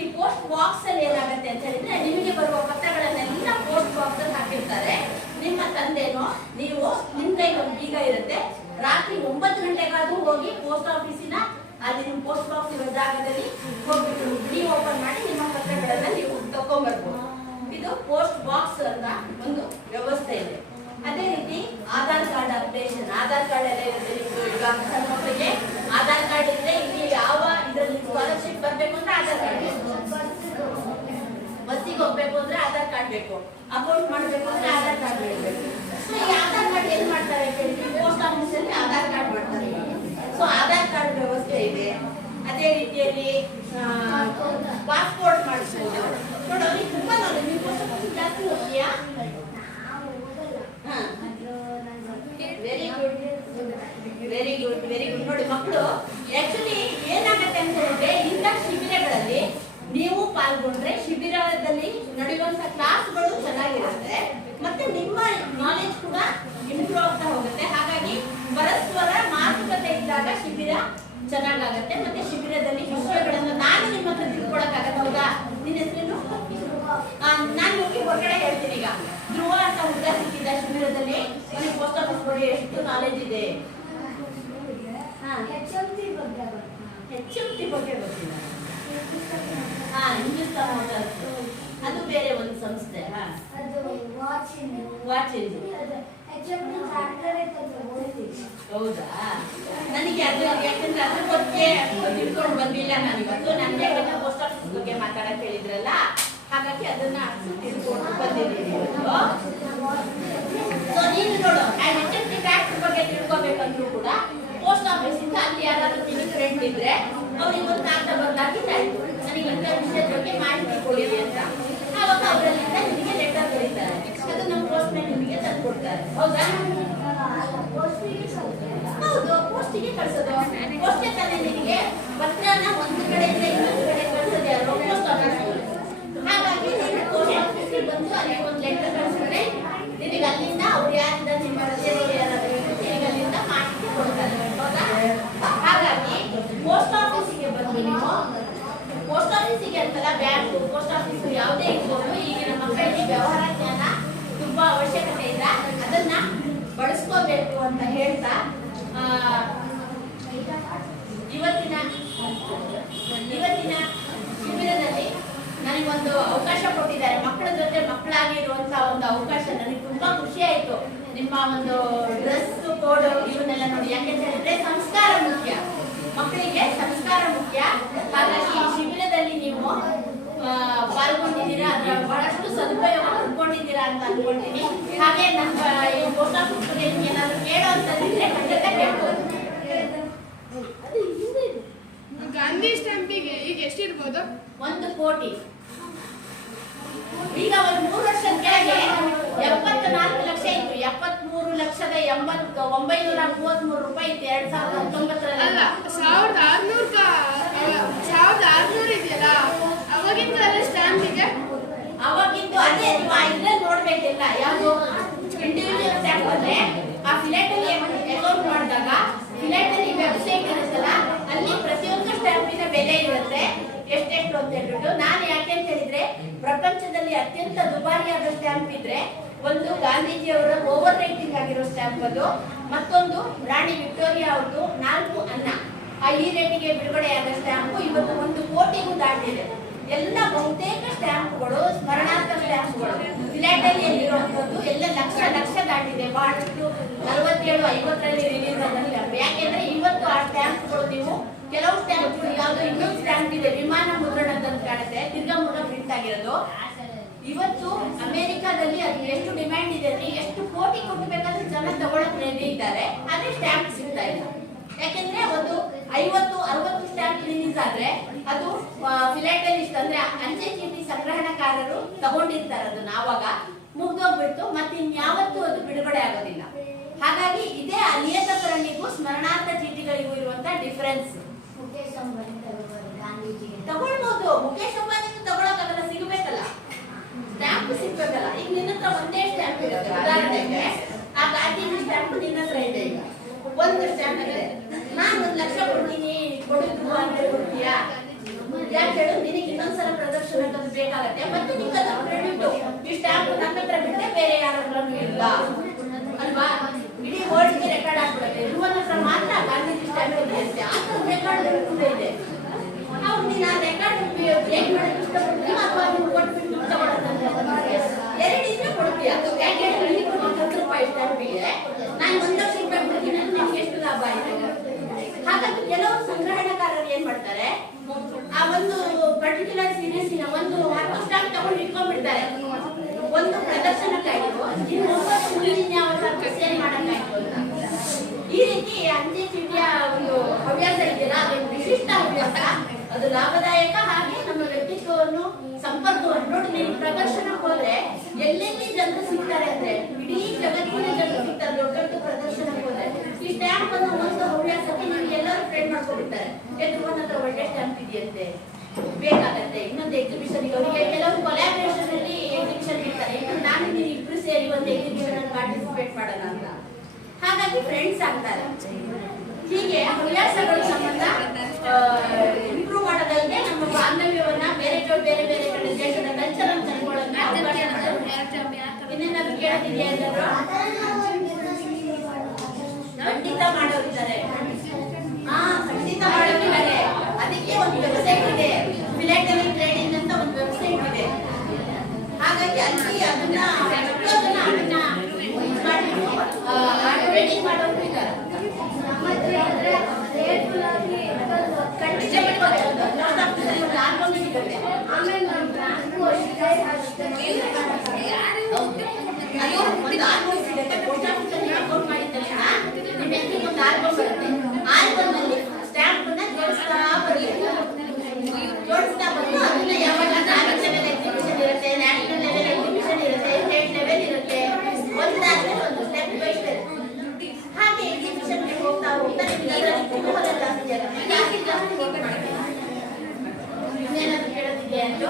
ಈ ಪೋಸ್ಟ್ ಬಾಕ್ಸ್ ಅಲ್ಲಿ ಏನಾಗುತ್ತೆ ಅಂತ ಹೇಳಿದ್ರೆ, ನಿಮಗೆ ಬರುವ ಪತ್ರಗಳನ್ನೆಲ್ಲ ಪೋಸ್ಟ್ ಬಾಕ್ಸ್ ಅಲ್ಲಿ ಹಾಕಿರ್ತಾರೆ. ನಿಮ್ಮ ತಂದೆನೋ ನೀವು ನಿಮ್ ಕೈಗೆ ಒಂದು ಬೀಗ ಇರುತ್ತೆ, ರಾತ್ರಿ 9 ಗಂಟೆಗಾದ್ರೂ ಹೋಗಿ ಪೋಸ್ಟ್ ಆಫೀಸಿನ ಅಲ್ಲಿ ನಿಮ್ಮ ಪೋಸ್ಟ್ ಬಾಕ್ಸ್ ಇರೋ ಜಾಗದಲ್ಲಿ ಹೋಗ್ಬಿಟ್ಟು ಬಿಡಿ ಓಪನ್ ಮಾಡಿ ನಿಮ್ಮ ಪತ್ರಗಳನ್ನ ನೀವು ತಕೊಂಡ್ಬರ್ಬೋದು. ಇದು ಪೋಸ್ಟ್ ಬಾಕ್ಸ್ ಅಂತ ಒಂದು ವ್ಯವಸ್ಥೆ ಇದೆ. ಅದೇ ರೀತಿ Aadhaar card updation, Aadhaar card ಎಲ್ಲ ಇರುತ್ತೆ. ಈಗ ಸಣ್ಣ ಮಕ್ಕಳಿಗೆ ಆಧಾರ್ ಕಾರ್ಡ್ ಇದ್ರೆ ಇಲ್ಲಿ ಯಾವ ಇದರಲ್ಲಿ ಸ್ಕಾಲರ್ಶಿಪ್ ಬರ್ಬೇಕು ಅಂದ್ರೆ ಆಧಾರ್ ಕಾರ್ಡ್ ಬೇಕು, ಬಸ್ಸಿಗೆ ಹೋಗ್ಬೇಕು ಅಂದ್ರೆ ಆಧಾರ್ ಕಾರ್ಡ್ ಬೇಕು, ಅಕೌಂಟ್ ಮಾಡ್ಬೇಕು ಅಂದ್ರೆ ಆಧಾರ್ ಕಾರ್ಡ್ ಬೇಕು. ಸೊ ಈ ಆಧಾರ್ ಕಾರ್ಡ್ ಏನ್ ಮಾಡ್ತಾರೆ ಅಂತ ಹೇಳಿದ್ರೆ, ಪೋಸ್ಟ್ ಆಫೀಸ್ ಅಲ್ಲಿ ಆಧಾರ್ ಕಾರ್ಡ್ ಮಾಡ್ತಾರೆ. ಸೊ ಆಧಾರ್ ಕಾರ್ಡ್ ವ್ಯವಸ್ಥೆ ಇದೆ. ಅದೇ ರೀತಿಯಲ್ಲಿ ಪಾಸ್ಪೋರ್ಟ್ ಮಾಡಿಸ್ಬೋದು. ನೋಡಿ ಅವ್ರಿಗೆ ತುಂಬಾ ನಾಲೆಜ್. ನೀವು ಪೋಸ್ಟ್ ಆಫೀಸ್ ಜಾಸ್ತಿ ಹೋಗ್ತೀಯಾ? Very good, very good, very good. ನೋಡಿ ಮಕ್ಕಳು ಆಕ್ಚುಲಿ ಏನಾಗುತ್ತೆ ಅಂತ ಹೇಳಿದ್ರೆ, ಇಂಥ ಶಿಬಿರಗಳಲ್ಲಿ ನೀವು ಪಾಲ್ಗೊಂಡ್ರೆ ಇರುವಂತ ಕ್ಲಾಸ್ಗಳು ಚೆನ್ನಾಗಿರುತ್ತೆ, ಮತ್ತೆ ನಿಮ್ಮ ನಾಲೆಜ್ ಕೂಡ ಇಂಪ್ರೂವ್ ಆಗ್ತಾ ಹೋಗುತ್ತೆ. ಹಾಗಾಗಿ ಪರಸ್ಪರ ಮಾತುಕತೆ ಇದ್ದಾಗ ಶಿಬಿರ ಚೆನ್ನಾಗಾಗತ್ತೆ. ಮತ್ತೆ ಶಿಬಿರದಲ್ಲಿ ವಿಷಯಗಳನ್ನ ನಾನು ನಿಮ್ಮ ಹತ್ರ ತಿಳ್ಕೊಳಕ್ಕಾಗತ್ತೆ. ಹೌದಾ? ನಿನ್ನ ಹೆಸರೇನು? ನಾನು ಹೋಗಿ ಹೊರಗಡೆ ಹೇಳ್ತೀನಿ. ಈಗ ಧ್ರುವ ಅಂತ ಹುಡುಗ ಸಿಕ್ಕಿದ್ದ ಶಿಬಿರದಲ್ಲಿ, ನನಗೆ ಪೋಸ್ಟ್ ಆಫೀಸ್ ಬಗ್ಗೆ ಎಷ್ಟು ನಾಲೆಜ್ ಇದೆ. HMT ಬಗ್ಗೆ ಗೊತ್ತಿಲ್ಲ. ಹಿಂದೂಸ್ತಾನ್ ಮೋಟಾರ್ಸ್ ಅದು ಬೇರೆ ಒಂದು ಸಂಸ್ಥೆ. ವಾಚ್ ಹೌದಾ? ನನಗೆ ಅದು ಯಾಕಂದ್ರೆ ಅದ್ರ ಬಗ್ಗೆ ತಿಳ್ಕೊಂಡು ಬಂದಿಲ್ಲ ನಾನು ಇವತ್ತು. ನನಗೆ ಪೋಸ್ಟ್ ಆಫೀಸ್ ಬಗ್ಗೆ ಮಾತಾಡಕ್ ಹೇಳಿದ್ರಲ್ಲ, ಹಾಗಾಗಿ ಅದನ್ನ ತಿಳ್ಕೊಂಡು ಬಂದಿದ್ದೀನಿ ಇವತ್ತು. ಸೊ ನೀನು ನೋಡು, HMT ಫ್ಯಾಕ್ಟ್ರಿ ಬಗ್ಗೆ ತಿಳ್ಕೊಬೇಕಂದ್ರೂ ಕೂಡ ಪೋಸ್ಟ್ ಆಫೀಸ್ ಇಂದ ಅಲ್ಲಿ ಯಾರಾದ್ರೂ ನಿನ್ನ ಫ್ರೆಂಡ್ ಇದ್ರೆ ಅವ್ರಿಗೆ ಒಂದು ಕಾಗದ ಬರ್ದಾಕಿದ್ದಾಯ್ತು, ನನಗೆ ಇಂಥ ವಿಷಯದ ಬಗ್ಗೆ ಮಾಹಿತಿ ಕೊಡಿ ಅಂತ. ಆವಾಗ ಅವರಲ್ಲಿಂದ ನಿಮಗೆ ಲೆಟರ್ ಬರೀತಾರೆ, ಅದು ನಮ್ಮ ಪೋಸ್ಟ್ ಮ್ಯಾನ್ ನಿಮಗೆ ತಂದು ಕೊಡ್ತಾರೆ. ಹೌದಾ? ಹೌದು, ಪೋಸ್ಟಿಗೆ ಕಳ್ಸೋದು. ಪೋಸ್ಟೇ ತಾನೇ ನಿನಗೆ ಪತ್ರನ ಒಂದು ಕಡೆಯಿಂದ ಇನ್ನೊಂದು ಕಡೆ ಕಳ್ಸೋದು ಯಾರು? Post office. ಹಾಗಾಗಿ ನೀನು ಪೋಸ್ಟ್ ಆಫೀಸ್ಗೆ ಬಂದು ಅಲ್ಲಿ ಒಂದು ಲೆಟರ್ ಕಳ್ಸಿದ್ರೆ ನಿನಗೆ ಅಲ್ಲಿಂದ ಅವ್ರು ಯಾರಿಂದ ನಿಮ್ಮ ರಜೆಗಳು ಯಾರಾದ್ರೂ ನಿನಗೆ ಅಲ್ಲಿಂದ ಮಾಹಿತಿ ಕೊಡ್ತಾರೆ. ಹೌದಾ? ಹಾಗಾಗಿ ಪೋಸ್ಟ್ ಆಫೀಸಿಗೆ ಬಂದು ನೀವು ಪೋಸ್ಟ್ ಆಫೀಸಿಗೆ ಅಂತಲ್ಲ, ಬ್ಯಾಂಕು, ಪೋಸ್ಟ್ ಆಫೀಸ್ ಯಾವುದೇ ಇರ್ಬೋದು, ಈಗಿನ ಮಕ್ಕಳಿಗೆ ವ್ಯವಹಾರ ಜ್ಞಾನ ತುಂಬಾ ಅವಶ್ಯಕತೆ ಇದೆ. ಅದನ್ನ ಬಳಸ್ಕೋಬೇಕು ಅಂತ ಹೇಳ್ತಾ ಇವತ್ತಿನ ಶಿಬಿರದಲ್ಲಿ ನನಗೊಂದು ಅವಕಾಶ ಕೊಟ್ಟಿದ್ದಾರೆ. ಮಕ್ಕಳ ಜೊತೆ ಮಕ್ಕಳಾಗಿ ಇರುವಂತಹ ಒಂದು ಅವಕಾಶ ನನಗೆ ತುಂಬಾ ಖುಷಿ ಆಯ್ತು. ನಿಮ್ಮ ಒಂದು ಡ್ರೆಸ್ ಕೋಡ್ ಇವನ್ನೆಲ್ಲ ನೋಡಿ, ಯಾಕೆಂತ ಹೇಳಿದ್ರೆ ಸಂಸ್ಕಾರ ಮುಖ್ಯ, ಮಕ್ಕಳಿಗೆ ಸಂಸ್ಕಾರ ಮುಖ್ಯ. ಹಾಗಾಗಿ ಈ ಶಿಬಿರದಲ್ಲಿ ನೀವು ಪಾಲ್ಗೊಂಡಿದ್ದೀರಾ, ಅದರ ಬಹಳಷ್ಟು ಸದುಪಯೋಗ ಪಡ್ಕೊಂಡಿದ್ದೀರಾ ಅಂತ ಅನ್ಕೊಂಡಿದ್ದೀನಿ. ಹಾಗೆ ನಮ್ಮ ಈ ಪೋಸ್ಟ್ ಆಫೀಸ್ ಬಗ್ಗೆ ನಿಮ್ಗೆ ಏನಾದ್ರು ಕೇಳೋಂತಂದಿದ್ರೆ ಖಂಡಿತ ಕೇಳ್ಬೋದು. ಗಾಂಧಿ ಸ್ಟ್ಯಾಂಪಿಗೆ ಈಗ ಎಷ್ಟಿರ್ಬೋದು? 1 ಕೋಟಿ. ಈಗ ಒಂದು 3 ವರ್ಷದ ಕೆಳಗೆ 74 ಲಕ್ಷ ಇತ್ತು. 73,933 ರೂಪಾಯಿ ಇತ್ತು 2019ರಲ್ಲಿ. ಅಲ್ಲ, 1600 ಇದೆಯಲ್ಲ, ಅವಾಗಿಂದ ಸ್ಟ್ಯಾಂಪಿಗೆ ಅವಾಗಿಂದು ಅದೇ ನೀವು ಇದ್ರಲ್ಲಿ ನೋಡ್ಬೇಕಿಲ್ಲ. ಯಾವುದು ಇಂಡಿವಿಜುವಲ್ ಸ್ಟ್ಯಾಂಪ್ ಅಂದ್ರೆ ಆ ಫಿಲೆಟಲ್ಲಿ ಅಕೌಂಟ್ ಮಾಡಿದಾಗ ಫಿಲೆಟಲ್ಲಿ ವೆಬ್ಸೈಟ್ ಇರುತ್ತಲ್ಲ, ಅಲ್ಲಿ ಪ್ರತಿಯೊಂದು ಸ್ಟ್ಯಾಂಪಿನ ಬೆಲೆ ಇರುತ್ತೆ, ಎಷ್ಟೆಷ್ಟು ಅಂತ ಹೇಳ್ಬಿಟ್ಟು. ನಾನು ಯಾಕೆ ಅಂತ ಹೇಳಿದ್ರೆ, ಪ್ರಪಂಚದಲ್ಲಿ ಅತ್ಯಂತ ದುಬಾರಿಯಾದ ಸ್ಟ್ಯಾಂಪ್ ಇದ್ರೆ ಒಂದು ಗಾಂಧೀಜಿಯವರ ಓವರ್ ರೈಟಿಂಗ್ ಆಗಿರೋ ಸ್ಟ್ಯಾಂಪ್ ಅದು, ಮತ್ತೊಂದು ರಾಣಿ ವಿಕ್ಟೋರಿಯಾ ಅವ್ರದ್ದು 4 ಅನ್ನ. ಈ ರೇಟಿಗೆ ಬಿಡುಗಡೆಯಾದ ಸ್ಟ್ಯಾಂಪು ಇವತ್ತು 1 ಕೋಟಿಗೂ ದಾಟಿದೆ. ಎಲ್ಲ ಬಹುತೇಕ ಸ್ಟ್ಯಾಂಪ್ಗಳು ಸ್ಮರಣಾರ್ಥ ಸ್ಟ್ಯಾಂಪ್ಗಳು ಫಿಲಾಟಲಿಯಲ್ಲಿರುವಂಥದ್ದು ಎಲ್ಲ ಲಕ್ಷ ದಾಟಿದೆ. ಬಹಳಷ್ಟು 47-50ರಲ್ಲಿ ರಿಲೀಸ್ ಆದ ಸ್ಟ್ಯಾಂಪ್. ಯಾಕೆಂದ್ರೆ ಇವತ್ತು ಆ ಸ್ಟ್ಯಾಂಪ್ಗಳು ನೀವು ಕೆಲವು ಸ್ಟ್ಯಾಂಪ್ಗಳು ಯಾವ್ದು ಇನ್ನೊಂದು ಸ್ಟ್ಯಾಂಪ್ ಇದೆ ವಿಮಾನ ಮುದ್ರಣ ಅಂತ ಕಾಣುತ್ತೆ, ತಿರ್ಗಾ ಮುದ್ರ ಪ್ರಿಂಟ್ ಆಗಿರೋದು. ಇವತ್ತು ಅಮೆರಿಕಾದಲ್ಲಿ ಅದು ಎಷ್ಟು ಡಿಮ್ಯಾಂಡ್ ಇದೆ ಅಂದ್ರೆ ಎಷ್ಟು ಕೋಟಿ ಕೊಟ್ಟಬೇಕಾದ್ರೆ ಜನ ತಗೊಳಕ್ ರೆಡಿ ಇದ್ದಾರೆ, ಆದ್ರೆ ಸ್ಟ್ಯಾಂಪ್ ಸಿಗ್ತಾ ಇಲ್ಲ. ಯಾಕೆಂದ್ರೆ ಒಂದು 50-60 ಸ್ಟ್ಯಾಂಪ್ ರಿಲೀಸ್ ಆದ್ರೆ ಅದು ಫಿಲಾಟಲಿಸ್ಟ್ ಅಂದ್ರೆ ಅಂಚೆ ಚೀಟಿ ಸಂಗ್ರಹಣಕಾರರು ತಗೊಂಡಿರ್ತಾರೆ, ಅದನ್ನ ಆವಾಗ ಮುಗ್ದೋಗ್ಬಿಟ್ಟು ಮತ್ತೆ ಇನ್ಯಾವತ್ತೂ ಅದು ಬಿಡುಗಡೆ ಆಗೋದಿಲ್ಲ. ಹಾಗಾಗಿ ಇದೇ ನಿಯತಕರಣಿಗೂ ಸ್ಮರಣಾರ್ಥ ಚೀಟಿಗಳಿಗೂ ಇರುವಂತ ಡಿಫರೆನ್ಸ್. ತಗೊಳ್ಬಹುದು, ಮುಖೇಶ್ ಅಂಬಾನಿಗೂ ತಗೊಳಕ್ಕಾಗಲ್ಲ, ಸಿಗಬೇಕಲ್ಲ, ಸ್ಟ್ಯಾಂಪ್ ಸಿಗ್ಬೇಕಲ್ಲ. ಈಗ ನಿನ್ನ ಹತ್ರ ಒಂದೇ ಸ್ಟ್ಯಾಂಪ್ ಇರುತ್ತೆ, ಉದಾಹರಣೆಗೆ ಆ ಗಾಂಧೀಜಿ ಸ್ಟ್ಯಾಂಪ್ ನಿನ್ನ ಹತ್ರ ಇದೆ, ಈಗ ಒಂದು ಸ್ಟ್ಯಾಂಪ್ ಇದೆ. ನಾನು 1 ಲಕ್ಷ ಕೊಡ್ತೀನಿ, ಕೊಡುದು ಅಂತ ಕೊಡ್ತೀಯಾ? ಯಾಕೆ ಹೇಳು? ನಿನಗೆ ಇನ್ನೊಂದ್ಸಲ ಪ್ರದರ್ಶನಕ್ಕೆ ಬೇಕಾಗತ್ತೆ, ಮತ್ತೆ ನಿಮ್ಗೆ ಅದನ್ನ ಕ್ರೆಡಿಟ್. ಈ ಸ್ಟ್ಯಾಂಪ್ ನನ್ನ ಹತ್ರ ಬಿಟ್ಟರೆ ಬೇರೆ ಯಾರ ಹತ್ರನೂ ಇಲ್ಲ ಅಲ್ವಾ? ಇಡೀ ವರ್ಲ್ಡ್ಗೆ ರೆಕಾರ್ಡ್ ಆಗ್ಬಿಡುತ್ತೆ. ಧ್ರುವನ ಹತ್ರ ಮಾತ್ರ ಗಾಂಧೀಜಿ ಸ್ಟ್ಯಾಂಪ್ ಇದೆ ಅಂತೆ, ಆ ರೆಕಾರ್ಡ್ ಇದೆ. ಅವ್ರು ನೀನು ಆ ರೆಕಾರ್ಡ್ ಬ್ರೇಕ್ ಮಾಡಕ್ಕೆ ಇಷ್ಟಪಡ್ತೀವಿ ಅಥವಾ ನೀವು ಕೊಟ್ಬಿಟ್ಟು ತಗೊಳ್ಳೋದಂತ 2 ಇದ್ರೆ ಕೊಡ್ತೀಯ. ಯಾಕೆ ಹೇಳಿ? 10 ರೂಪಾಯಿ ಸ್ಟ್ಯಾಂಪಿಗೆ ನಾನು 1 ಲಕ್ಷ ರೂಪಾಯಿ ಕೊಡ್ತೀನಿ, ನಿಮ್ಗೆ ಎಷ್ಟು ಲಾಭ ಆಯ್ತು? ಹಾಗಾಗಿ ಕೆಲವು ಸಂಗ್ರಹಣಕಾರರು ಏನ್ ಮಾಡ್ತಾರೆ, ಆ ಒಂದು ಪರ್ಟಿಕ್ಯುಲರ್ ಸೀರೀಸಿನ ಒಂದು 10 ಸ್ಟಾಕ್ ತಗೊಂಡು ಇಟ್ಕೊಂಡ್ಬಿಡ್ತಾರೆ, ಒಂದು ಪ್ರದರ್ಶನಕ್ಕಾಯ್ತು, ಸೇಲ್ ಮಾಡಕ್ಕಾಯ್ತು ಅಂತ. ಈ ರೀತಿ ಅಂಚೆ ಚೀಟಿಯ ಒಂದು ಹವ್ಯಾಸ ಇದೆಯಲ್ಲ, ಅದೊಂದು ವಿಶಿಷ್ಟ ಹವ್ಯಾಸ, ಅದು ಲಾಭದಾಯಕ. ಹಾಗೆ ನಮ್ಮ ವ್ಯಕ್ತಿತ್ವವನ್ನು ಸಂಪರ್ಕವನ್ನು ನೋಡಿ, ನೀವು ಪ್ರದರ್ಶನಕ್ಕೆ ಹೋದ್ರೆ ಎಲ್ಲೆಲ್ಲಿ ಜನರು ಸಿಗ್ತಾರೆ ಅಂದ್ರೆ ಇಡೀ ಜಗತ್ತಿನ ಜನರು ಸಿಗ್ತಾರೆ. ದೊಡ್ಡ ದೊಡ್ಡ ಪ್ರದರ್ಶನಕ್ಕೆ ಹೋದ್ರೆ ಈ ಸ್ಟ್ಯಾಂಪ್ ಅನ್ನು ಒಂದು ಹವ್ಯಾಸಕ್ಕೆ ನೀವು ಎಲ್ಲರೂ ಫ್ರೆಂಡ್ ಮಾಡ್ಕೊಂಡಿರ್ತಾರೆ. ನನ್ನ ಹತ್ರ ಒಳ್ಳೆ ಸ್ಟ್ಯಾಂಪ್ ಇದೆಯಂತೆ, ಬೇಕಾಗತ್ತೆ ಇನ್ನೊಂದು ಎಕ್ಸಿಬಿಷನ್. ಅವರಿಗೆ ಕೆಲವು ಕೊಲಾಬ್ರೇಷನ್ ಅಲ್ಲಿ ಸೇರಿ ಒಂದು ಎಕ್ಸಿಬಿಷನ್ ಪಾರ್ಟಿಸಿಪೇಟ್ ಮಾಡೋಣ ಅಂತ. ಹಾಗಾಗಿ ಫ್ರೆಂಡ್ಸ್ ಆಗ್ತಾರೆ. ಹೀಗೆ ಹವ್ಯಾಸಗಳ ಸಂಬಂಧ ಇಂಪ್ರೂವ್ ಮಾಡೋದಲ್ಲದೆ ನಮ್ಮ ಬಾಂಧವ್ಯವನ್ನ ಬೇರೆ ಬೇರೆ ಬೇರೆ ಕಡೆ ದೇಶದ ಕಲ್ಚರ್ ಅಂತ ತಿಳ್ಕೊಳ್ಳೋಕೆ ಅವಕಾಶ ಮಾಡೋದು. ಇನ್ನೇನಾದ್ರು ಕೇಳೋದಿದೆಯಾ ಎಲ್ಲರೂ? ಖಂಡಿತ ಮಾಡೋರಿದ್ದಾರೆ. ಖಂಡಿತ ಮಾಡೋರಿದ್ದಾರೆ. ಅದಕ್ಕೆ ಒಂದು ವೆಬ್ಸೈಟ್ ಇದೆ, ಫಿಲಾಟಲಿ ಟ್ರೇಡಿಂಗ್ ಅಂತ ಒಂದು ವೆಬ್ಸೈಟ್ ಇದೆ. ಹಾಗಾಗಿ ಅಲ್ಲಿ ಅದನ್ನ ಟ್ರೇಡಿಂಗ್ ಮಾಡೋರು ಇದ್ದಾರೆ. ಖಂಡಿತ ಆಲ್ಬಮ್ ಸಿಗುತ್ತೆ. ಅದು ಒಂದು ಆಲ್ಬಮ್ ಸಿಗುತ್ತೆ. ಪೋಸ್ಟ್ ಆಫೀಸಲ್ಲಿ ಅಕೌಂಟ್ ಮಾಡಿದ ತಕ್ಷಣ ನಿಮಗೆ ಒಂದು ಆಲ್ಬಮ್ ಬರುತ್ತೆ. ಆಲ್ಬಮ್ ಅಲ್ಲಿ ಸ್ಟ್ಯಾಂಪ್ ಅನ್ನ ಜೋಡಿಸ್ತಾ ಬಂದು ಅದನ್ನ ಯಾವಾಗ ನ್ಯಾಷನಲ್ ಲೆವೆಲ್ ಎಕ್ಸಿಬಿಷನ್ ಇರುತ್ತೆ, ನ್ಯಾಷನಲ್ ಲೆವೆಲ್ ಎಕ್ಸಿಬಿಷನ್ ಇರುತ್ತೆ, ಸ್ಟೇಟ್ ಲೆವೆಲ್ ಇರುತ್ತೆ, ಒಂದಾದ್ಮೇಲೆ ಒಂದು ಸ್ಟೆಪ್ ಬೈ ಸ್ಟೆಪ್ ಹಾಗೆ ಎಕ್ಸಿಬಿಷನ್ಗೆ ಹೋಗ್ತಾ ಹೋಗ್ತಾ ನಿಮಗೆ ಅದರಲ್ಲಿ ಕುತೂಹಲ ಜಾಸ್ತಿ ಆಗುತ್ತೆ. ಜಾಸ್ತಿ ಹೋಗಿ ಮಾಡ್ತೀವಿ. ಇನ್ನೇನಾದ್ರು ಕೇಳೋದಿದೆಯಾ ಅಂತ?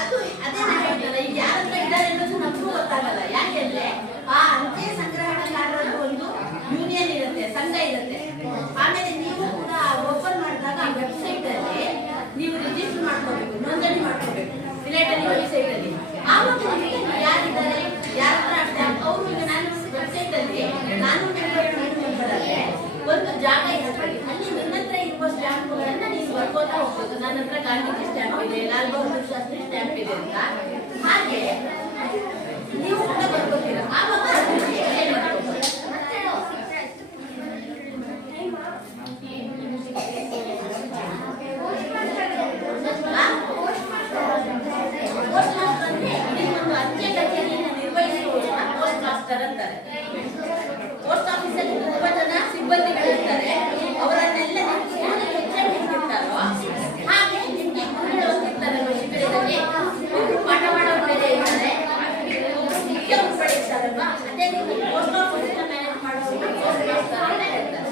ಅದು ಅದೇ ನಾನು ಹೇಳ್ತಾರೆ, ಈಗ ಯಾರ ಹತ್ರ ಇದ್ದಾರೆ ಅನ್ನೋದು ನಮಗೂ ಗೊತ್ತಾಗಲ್ಲ. ಯಾಕೆಂದ್ರೆ ಆ ಅಂಚೆ ಸಂಗ್ರಹಣಕಾರರ ಒಂದು ಯೂನಿಯನ್ ಇರುತ್ತೆ, ಸಂಘ ಇರುತ್ತೆ. ಆಮೇಲೆ ನೀವು ಕೂಡ ಓಪನ್ ಮಾಡಿದಾಗ ಆ ವೆಬ್ಸೈಟ್ ಅಲ್ಲಿ ನೀವು ರಿಜಿಸ್ಟರ್ ಮಾಡ್ಕೋಬೇಕು, ನೋಂದಣಿ ಮಾಡ್ಕೋಬೇಕು ಫಿಲಾಟಲಿ ವೆಬ್ಸೈಟ್ ಅಲ್ಲಿ. ಆವಾಗ ನಿಮಗೆ ಯಾರಿದ್ದಾರೆ, ಯಾರ ಹತ್ರ ಅವರು ಈಗ ನಾನು ವೆಬ್ಸೈಟ್ ಅಲ್ಲಿ ನಾನು ಮೆಂಬರ್ ಆದ್ರೆ ಒಂದು ಜಾಗ ಇರುತ್ತೆ, ಅಲ್ಲಿ ನನ್ನ ಹತ್ರ ಇರುವ ಸ್ಟ್ಯಾಂಪ್ಗಳನ್ನ ನೀವು ಬರ್ಕೋತಾ ಹೋಗ್ಬೋದು. ನನ್ನ ಹತ್ರ ಗಾಂಧೀಜಿ ಸ್ಟ್ಯಾಂಪ್ ಇದೆ, ಲಾಲ್ ಬಹದ್ದೂರ್ ಶಾಸ್ತ್ರಿ ಸ್ಟ್ಯಾಂಪ್ ಇದೆ ಅಂತ. ಹಾಗೆ ನೀವು ಕೂಡ ಬರ್ಕೋತೀರ. ಆವಾಗ ಒಂದು ಅಂಚೆ ಕಚೇರಿಯನ್ನು ನಿರ್ವಹಿಸುವವರನ್ನ ಪೋಸ್ಟ್ ಮಾಸ್ಟರ್ ಅಂತಾರೆ. ಪೋಸ್ಟ್ ಆಫೀಸಲ್ಲಿ ತುಂಬಾ ಜನ ಸಿಬ್ಬಂದಿಗಳಿರ್ತಾರೆ. ಅವರನ್ನೆಲ್ಲ ಹೆಚ್ಚಾಗಿರ್ತಾರೋ ಹಾಗೆ ನಿಮ್ಗೆ ಗುರುಗಳು ಹೋಗಿರ್ತಾರೆ ಶಿಬಿರದಲ್ಲಿ. ಒಬ್ರು ಪಾಠ ಮಾಡೋರು ಬೇರೆ ಇರ್ತಾರೆ, ಮುಖ್ಯವರು ಪಡೆಯುತ್ತಾರಲ್ವಾ, ಅದೇ ರೀತಿ ಪೋಸ್ಟ್ ಆಫೀಸ್ ಮ್ಯಾನೇಜ್ ಮಾಡೋರು ಪೋಸ್ಟ್ ಮಾಸ್ಟರ್ ಅಂತ ಹೇಳ್ತಾರೆ.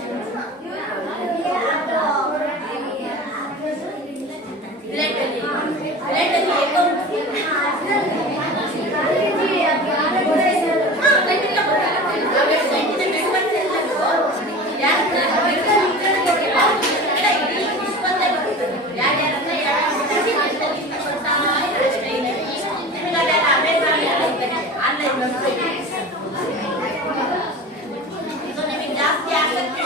ಜಾಸ್ತಿ ಆಸಕ್ತಿ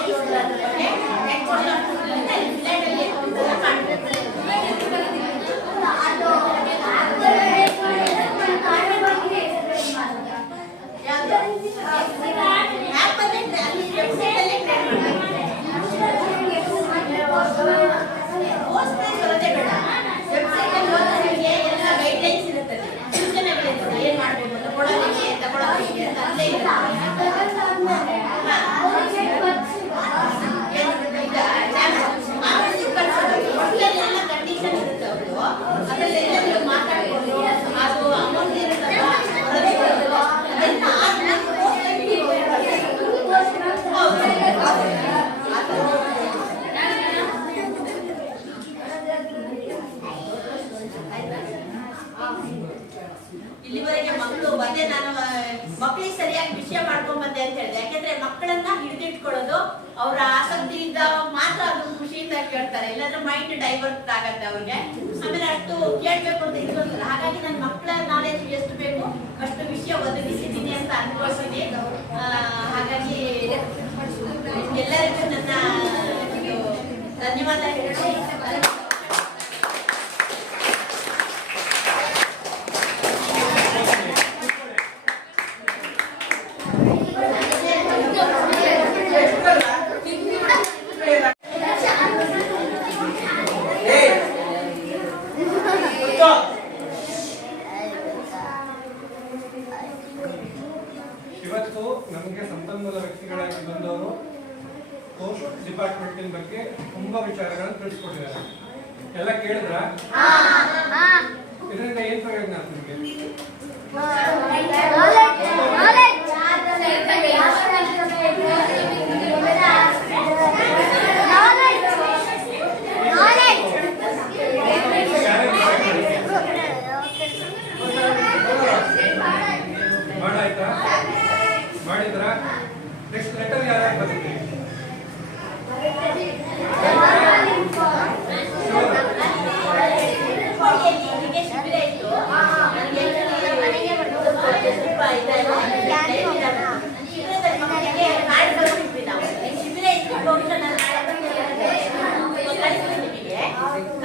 ಕಂಡೀಷನ್ ಇರುತ್ತೆ. ಅವರು ಅದರಲ್ಲೆಲ್ಲ ಮಾತಾಡ್ಕೊಂಡು ಅದು ಅಮೌಂಟ್ ಇರುತ್ತಲ್ಲ ಇಲ್ಲಿವರೆಗೆ ಮಕ್ಕಳು ಬಂದೆ. ನಾನು ಮಕ್ಕಳಿಗೆ ಸರಿಯಾಗಿ ವಿಷಯ ಮಾಡ್ಕೊಂಡ್ ಬಂದೆ ಅಂತ ಹೇಳಿದೆ. ಯಾಕೆಂದ್ರೆ ಮಕ್ಕಳನ್ನ ಹಿಡಿದಿಟ್ಕೊಳ್ಳೋದು ಅವರ ಆಸಕ್ತಿಯಿಂದ ಮಾತ್ರ ಅದನ್ನು ಖುಷಿಯಿಂದ ಕೇಳ್ತಾರೆ, ಇಲ್ಲಾಂದ್ರೆ ಮೈಂಡ್ ಡೈವರ್ಟ್ ಆಗತ್ತೆ ಅವ್ರಿಗೆ. ಆಮೇಲೆ ಅಷ್ಟು ಕೇಳ್ಬೇಕು ಅಂತ ಇಟ್ಕೊಳ್ತಾರೆ. ಹಾಗಾಗಿ ನನ್ನ ಮಕ್ಕಳ ನಾಲೆಜ್ ಎಷ್ಟು ಬೇಕು ಅಷ್ಟು ವಿಷಯ ಒದಗಿಸಿದ್ದೀನಿ ಅಂತ ಅನ್ಕೊಳ್ತೀನಿ. ಹಾಗಾಗಿ ಎಲ್ಲರಿಗೂ ನನ್ನ ಧನ್ಯವಾದ ಹೇಳ್ತೀನಿ. ಇವತ್ತು ನಮಗೆ ಸಂಪನ್ಮೂಲ ವ್ಯಕ್ತಿಗಳಾಗಿ ಬಂದವರು ಪೋಸ್ಟ್ ಡಿಪಾರ್ಟ್ಮೆಂಟ್ ಬಗ್ಗೆ ತುಂಬಾ ವಿಚಾರಗಳನ್ನು ತಿಳಿಸ್ಕೊಟ್ಟಿದ್ದಾರೆ. ಎಲ್ಲ ಕೇಳಿದ್ರ? ಇದರಿಂದ ಏನ್ ಪ್ರಯೋಜನ ಆಗ್ತದೆ ನಿಮಗೆ?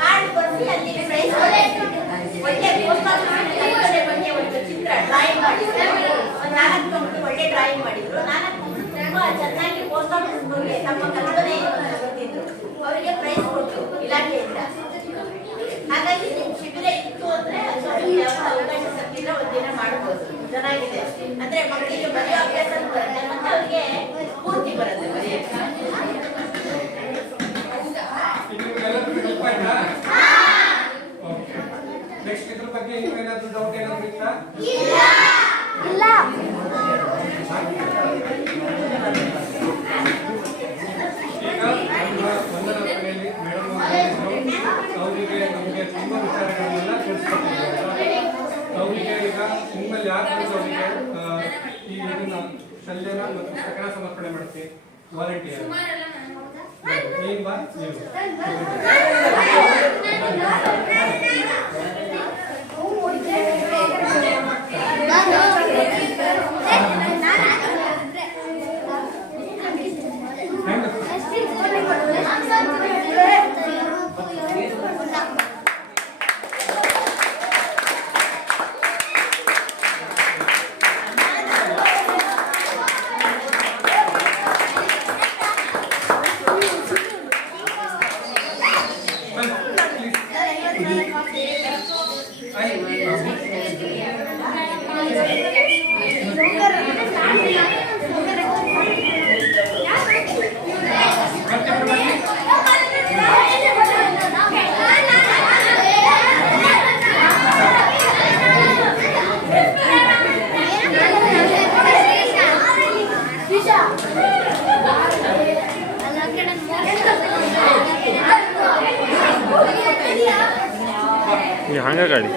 ಕಾರ್ಡ್ ಬರ್ಸಿ ಅಲ್ಲಿ ಪ್ರೈಸ್ ಒಳ್ಳೆ ಪೋಸ್ಟ್ ಆಫೀಸ್ ಬಗ್ಗೆ ಒಂದು ಚಿತ್ರ ಡ್ರಾಯಿಂಗ್ ಮಾಡಿದ್ರು. ಒಂದು 4 ಮಕ್ಕಳು ಒಳ್ಳೆ ಡ್ರಾಯಿಂಗ್ ಮಾಡಿದ್ರು. 4 ಮಕ್ಕಳು ತುಂಬಾ ಚೆನ್ನಾಗಿ ಪೋಸ್ಟ್ ಆಫೀಸ್ ಬಗ್ಗೆ ತಮ್ಮ ಕಲ್ಪನೆ ಬರ್ತಿದ್ರು. ಅವರಿಗೆ ಪ್ರೈಸ್ ಕೊಟ್ಟರು ಇಲಾಖೆಯಿಂದ. ಹಾಗಾಗಿ ನಿಮ್ ಶಿಬಿರ ಇತ್ತು ಅಂದ್ರೆ ಅವಕಾಶ ಸಿಕ್ಕಿದ್ರೆ ಒಂದಿನ ಮಾಡಬಹುದು. ಚೆನ್ನಾಗಿದೆ ಅಂದ್ರೆ ಮಕ್ಕಳಿಗೆ ಬರೆಯೋ ಅಭ್ಯಾಸ ಬರುತ್ತೆ ಮತ್ತೆ ಅವ್ರಿಗೆ ಸ್ಫೂರ್ತಿ ಬರುತ್ತೆ ಬರೆಯಕ್ಕೆ. ನೆಕ್ಸ್ಟ್ ಇದ್ರ ಬಗ್ಗೆ ಏನಾದ್ರು ಡೌಟ್ ಏನಾದ್ರು ಇತ್ತಾ? ಇಲ್ಲ. ಈಗ ನಮ್ಮ ವಂದನಾ ಮನೆಯಲ್ಲಿ ಮೇಡಮ್ ಅವರಿಗೆ ನಮಗೆ ತುಂಬಾ ವಿಚಾರಗಳನ್ನೆಲ್ಲ ತಿಳಿಸ್ಕೊಟ್ಟಿದ್ದಾರೆ. ಅವರಿಗೆ ಈಗ ನಿಮ್ಮಲ್ಲಿ ಯಾರು ಅವರಿಗೆ ಈ ಇದನ್ನ ಶಲ್ಯನ ಮತ್ತು ಪುಸ್ತಕನ ಸಮರ್ಪಣೆ ಮಾಡ್ತೀವಿ ವಾಲಂಟಿಯರ್ ನೀವು ಬಾ ನೀವು ಹಂಗ ಗಾಡಿ